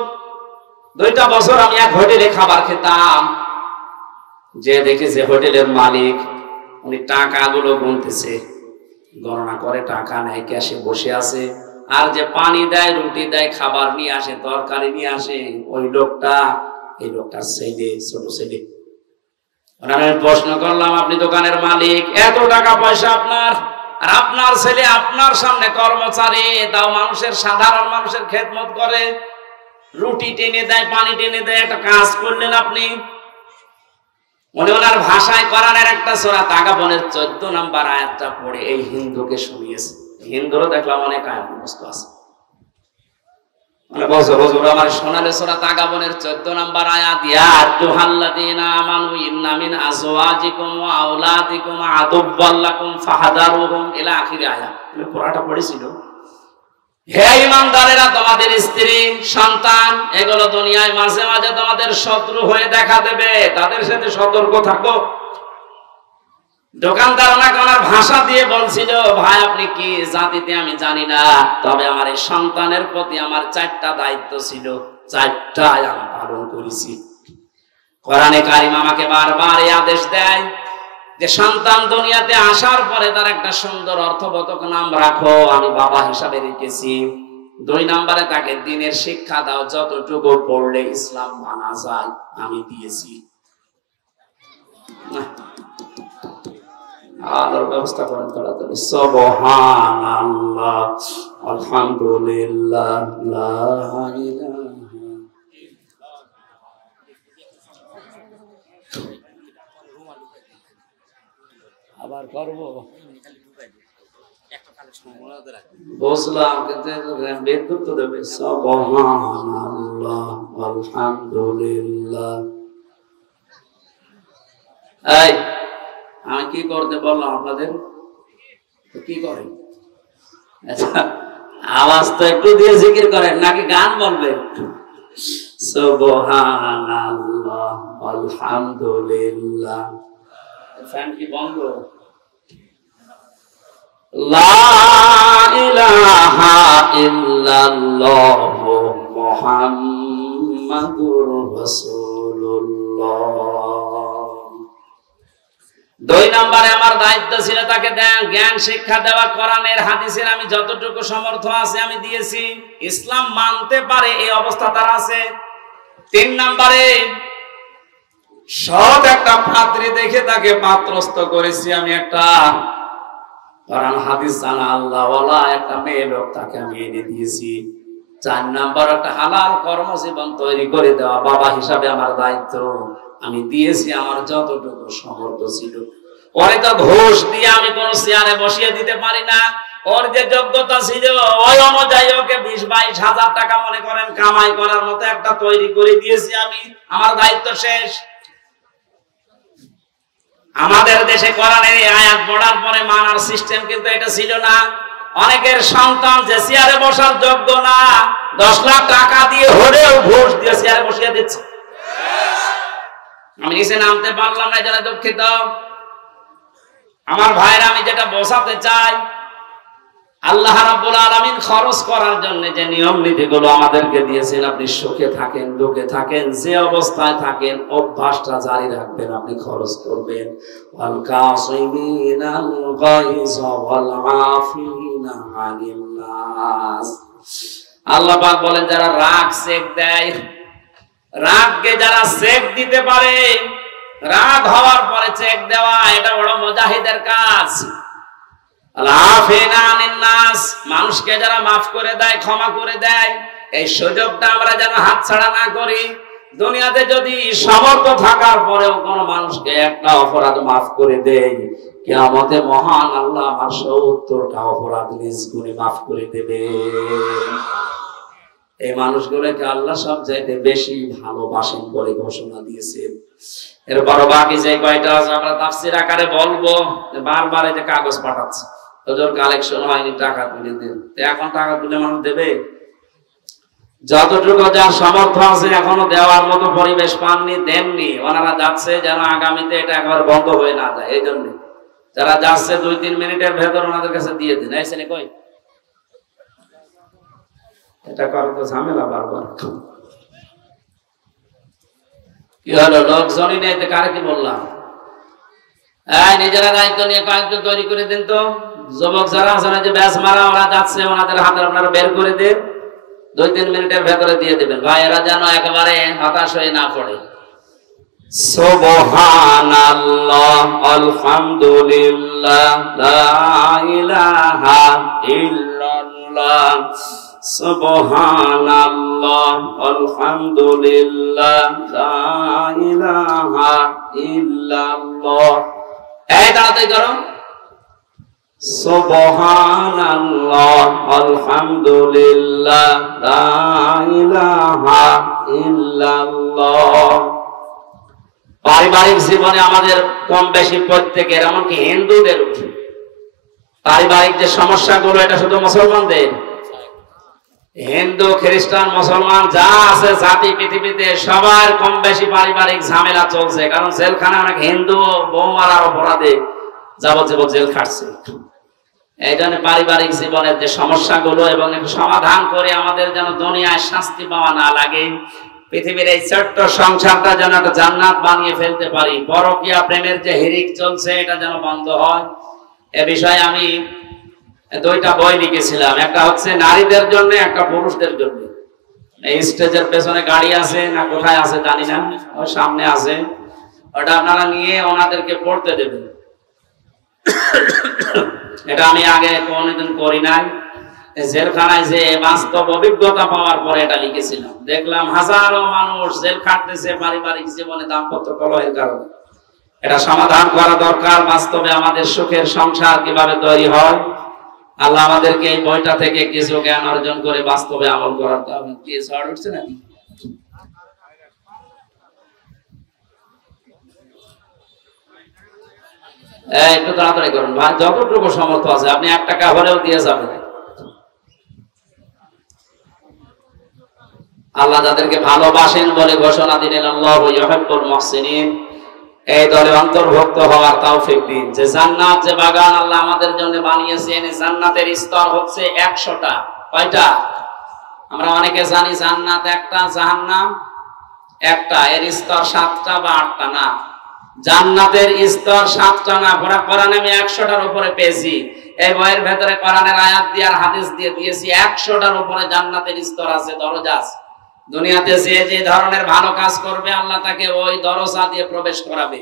2টা বছর আমি এক হোটেলে খাবার খেতাম। যে দেখেছে হোটেলের মালিক উনি টাকাগুলো গুনতেছে, গণনা করে টাকা নেয়, ক্যাশে বসে আছে, আর যে পানি দেয়, রুটি দেয়, খাবার নিয়ে আসে, তরকারি নিয়ে আসে, ওই লোকটা, এই লোকটার ছেলে, ছোট ছেলে। আমি প্রশ্ন করলাম, আপনি দোকানের মালিক, এত টাকা পয়সা আপনার, আর আপনার ছেলে আপনার সামনে কর্মচারী, তাও মানুষের, সাধারণ মানুষের খেদমত করে, রুটি টেনে দেয়, পানি টেনে দেয়, একটা কাজ করলেন আপনি। মনে ওনার ভাষায় কোরআনের একটা সূরা তাগাবনের 14 নম্বর আয়াতটা পড়ে এই হিন্দুকে শুনিয়েছে। হিন্দুরও দেখলাম অনেক আয়াত মুখস্থ আছে। মানে বলছে, হুজুর আমার শোনালে সূরা তাগাবনের 14 নম্বর আয়াত, ইয়া আইয়ুহাল্লাযীনা আমানু ইন্না মিন আজওয়াজিকুম ওয়া আওলাদিকুম আদুওয়াল লাকুম ফাহদারুহুম ইলা আখির আয়াত। তুমি পুরোটা পড়েছিল। হে ঈমানদারেরা, তোমাদের স্ত্রী, সন্তান এগুলো দুনিয়ায় মাঝে মাঝে তোমাদের শত্রু হয়ে দেখা দেবে, তাদের সাথে সতর্ক থাকো। দোকানদার ওনাকে ওনার ভাষা দিয়ে বলছিল, ভাই আপনি কি জাতিতে আমি জানি না, তবে আমার এই সন্তানের প্রতি আমার 4টা দায়িত্ব ছিল, 4টাই আমি পালন করেছি। কোরআনে কারিম আমাকে বারবার এই আদেশ দেয় যে সন্তান দুনিয়াতে আসার পরে তার একটা সুন্দর অর্থবোধক নাম রাখো, আমি বাবা হিসাবে রেখেছি। 2 নম্বরে তাকে দ্বীনের শিক্ষা দাও, যতটুকু পড়লে ইসলাম মানা যায় আমি দিয়েছি। আলোর ব্যবস্থা করেন তাড়াতাড়ি। সুবহানাল্লাহ, আলহামদুলিল্লাহ, লা ইলাহা। আবার করবো বসলাম, কিন্তু বিদ্যুৎ তো দেবে। সুবহানাল্লাহ, আলহামদুলিল্লাহ। এই আমি কি করতে বললাম আপনাদের? কি করেন? আওয়াজ তো একটু দিয়ে জিকির করেন, নাকি গান বলবেন? সুবহানাল্লাহ, আলহামদুলিল্লাহ। ফ্যান কি বন্ধ? লা ইলাহা ইল্লাল্লাহু মুহাম্মাদুর রাসূলুল্লাহ। 2 নম্বরে আমার দায়িত্ব ছিল তাকে জ্ঞান শিক্ষা দেওয়া, কোরআনের হাদিসের আমি যতটুকু সমর্থ আছে আমি দিয়েছি। ইসলাম মানতে পারে এই অবস্থা তার আছে। 3 নম্বরে সব একটা পাত্রী দেখে তাকে পাত্রস্থ করেছি আমি, একটা কোরআন হাদিস জানা আল্লাহওয়ালা একটা মেয়ে লোক তাকে আমি এনে দিয়েছি। 4 নম্বর একটা হালাল কর্মজীবন তৈরি করে দেওয়া, বাবা হিসাবে আমার দায়িত্ব আমি দিয়েছি, আমার যতটুকু সমর্থ ছিল। ওরে তো ঘুষ দিয়ে আমি কোন চেয়ারে বসিয়ে দিতে পারি না, ওর যে যোগ্যতা ছিল ওই অনুযায়ী ওকে 20-22 হাজার টাকা মনে করেন কামাই করার মতো একটা তৈরি করে দিয়েছি আমি, আমার দায়িত্ব শেষ। আমাদের দেশে কোরআনের এই আয়াত পড়ার পরে মানার সিস্টেম কিন্তু এটা ছিল না। অনেকের সন্তান যে চেয়ারে বসার যোগ্য না, 10 লাখ টাকা দিয়ে হলেও ঘুষ দিয়ে চেয়ারে বসিয়ে দিচ্ছে। আমি নিচে নামতে পারলাম না, যারা দুঃখিত। আমার ভাইরা, আমি যেটা বোঝাতে চাই, আল্লাহ রাব্বুল আলামিন খরচ করার জন্য যে নিয়ম নীতিগুলো আমাদেরকে দিয়েছেন, আপনি সুখে থাকেন, দুঃখে থাকেন, যে অবস্থায় থাকেন, অভ্যাসটা জারি রাখবেন, আপনি খরচ করবেন। ওয়াল কাসিমিনাল গায়জ ওয়াল আফিনা আনিন নাস। আল্লাহ পাক বলেন, যারা রাগ চেক দেয়, রাগকে যারা চেক দিতে পারে, রাগ হওয়ার পরে চেক দেওয়া, এটা বড় মুজাহিদের কাজ। মানুষকে যারা মাফ করে দেয়, ক্ষমা করে দেয়, এই সুযোগটা আমরা যেন হাতছাড়া না করি। দুনিয়াতে যদি সামর্থ্য থাকার পরেও কোন মানুষকে একটা অপরাধ মাফ করে দেয়, কিয়ামতে মহান আল্লাহ আমার 70টা অপরাধ নিজ গুণে মাফ করে দেবে। এই মানুষগুলোকে আল্লাহ সবচাইতে বেশি ভালোবাসেন বলে ঘোষণা দিয়েছেন। এরপর বাকি যে কয়টা আছে আমরা তাফসীর আকারে বলবো। বারবার এই যে কাগজ পাঠাচ্ছে, হুজুর কালেকশন হয়নি, টাকা তুলে দেন। এখন টাকা তুলে মানুষ দেবে? যতটুকু যার সামর্থ্য আছে, এখনো দেওয়ার মতো পরিবেশ পাননি, দেননি। ওনারা যাচ্ছে যেন আগামীতে এটা একবার বন্ধ হয়ে না যায়। এই জন্য যারা যাচ্ছে 2-3 মিনিটের ভেতর ওনাদের কাছে দিয়ে দিন। এই শ্রেণী কই এটা করা তো ঝামেলা বারবার। কি হলো, লোকজনই নেই, কারে কি বললাম? নিজেরা দায়িত্ব নিয়ে কয়েকজন তৈরি করে দিন তো, যুবক যারা আছেন যে ব্যাস মারা ওরা যাচ্ছে, ওনাদের হাতে আপনারা বের করে দেন, 2-3 মিনিটের ভেতরে দিয়ে দেবেন ভাই, এরা যেন একেবারে হতাশ হয়ে না পড়ে। সুবহানাল্লাহ আলহামদুলিল্লাহ লা ইলাহা ইল্লাল্লাহ, সুবহানাল্লাহ আলহামদুলিল্লাহ লা ইলাহা ইল্লাল্লাহ। এই তাড়াতাড়ি করো। সুবহানাল্লাহ আলহামদুলিল্লাহ লা ইলাহা ইল্লাল্লাহ। পারিবারিক জীবনে আমাদের কম বেশি প্রত্যেকের, এমনকি হিন্দুদের পারিবারিক যে সমস্যাগুলো, এটা শুধু মুসলমানদের, হিন্দু খ্রিস্টান মুসলমান যা আছে জাতি পৃথিবীতে সবার কম বেশি পারিবারিক ঝামেলা চলছে। কারণ জেলখানে অনেক হিন্দু বউ মারার অপরাধে যাবজ্জীবন জেল খাটছে। এই জন্য পারিবারিক জীবনের যে সমস্যাগুলো এবং একটু সমাধান করে আমাদের যেন দুনিয়ায় শাস্তি পাওয়া না লাগে, পৃথিবীর এই ছোট্ট সংসারটা যেন একটা জান্নাত বানিয়ে ফেলতে পারি, পরকীয়া প্রেমের যে হিরিক চলছে এটা যেন বন্ধ হয়। এ বিষয়ে আমি 2টা বই লিখেছিলাম, একটা হচ্ছে নারীদের জন্য, একটা পুরুষদের জন্য। এই স্টেজের পেছনে গাড়ি আছে না কোথায় আছে জানি না, ওই সামনে আছে, ওটা আপনারা নিয়ে ওনাদেরকে পড়তে দেবেন। এটা আমি আগে কোনদিন করি নাই, জেলখানায় যে বাস্তব অভিজ্ঞতা পাওয়ার পরে এটা লিখেছিলাম। দেখলাম হাজারো মানুষ জেল খাটতেছে পারিবারিক জীবনে দাম্পত্য কলহের কারণে। এটা সমাধান করা দরকার। বাস্তবে আমাদের সুখের সংসার কিভাবে তৈরি হয়, আল্লাহ আমাদেরকে এই বইটা থেকে কিছু জ্ঞান অর্জন করে বাস্তবে আমল করার। কি ঝড় উঠছে নাকি? একটু তাড়াতাড়ি করুন ভাই, যতটুকু সামর্থ্য আছে আপনি 1 টাকা হলেও দিয়ে যাবেন। আল্লাহ যাদেরকে ভালোবাসেন বলে ঘোষণা দিলেন আল্লাহু ইউহিব্বুল মুহসিনিন, এই দলে অন্তর্ভুক্ত হওয়ার তৌফিক দিন। যে জান্নাত, যে বাগান আল্লাহ আমাদের জন্য বানিয়েছেন, এই জান্নাতের স্তর হচ্ছে 100টা। কয়টা? আমরা অনেকে জানি জান্নাত একটা, জাহান্নাম একটা, এর স্তর 7টা বা 8টা না। জান্নাতের স্তর 7টা না, কোরআনে আমি 100টার উপরে পেয়েছি। এই বইয়ের ভেতরে কোরআনের আয়াত দিয়ে আর হাদিস দিয়ে দিয়েছি 100টার উপরে জান্নাতের স্তর আছে, দরজা আছে। দুনিয়াতে যে যে ধরনের ভালো কাজ করবে আল্লাহ তাকে ওই দরজা দিয়ে প্রবেশ করাবে।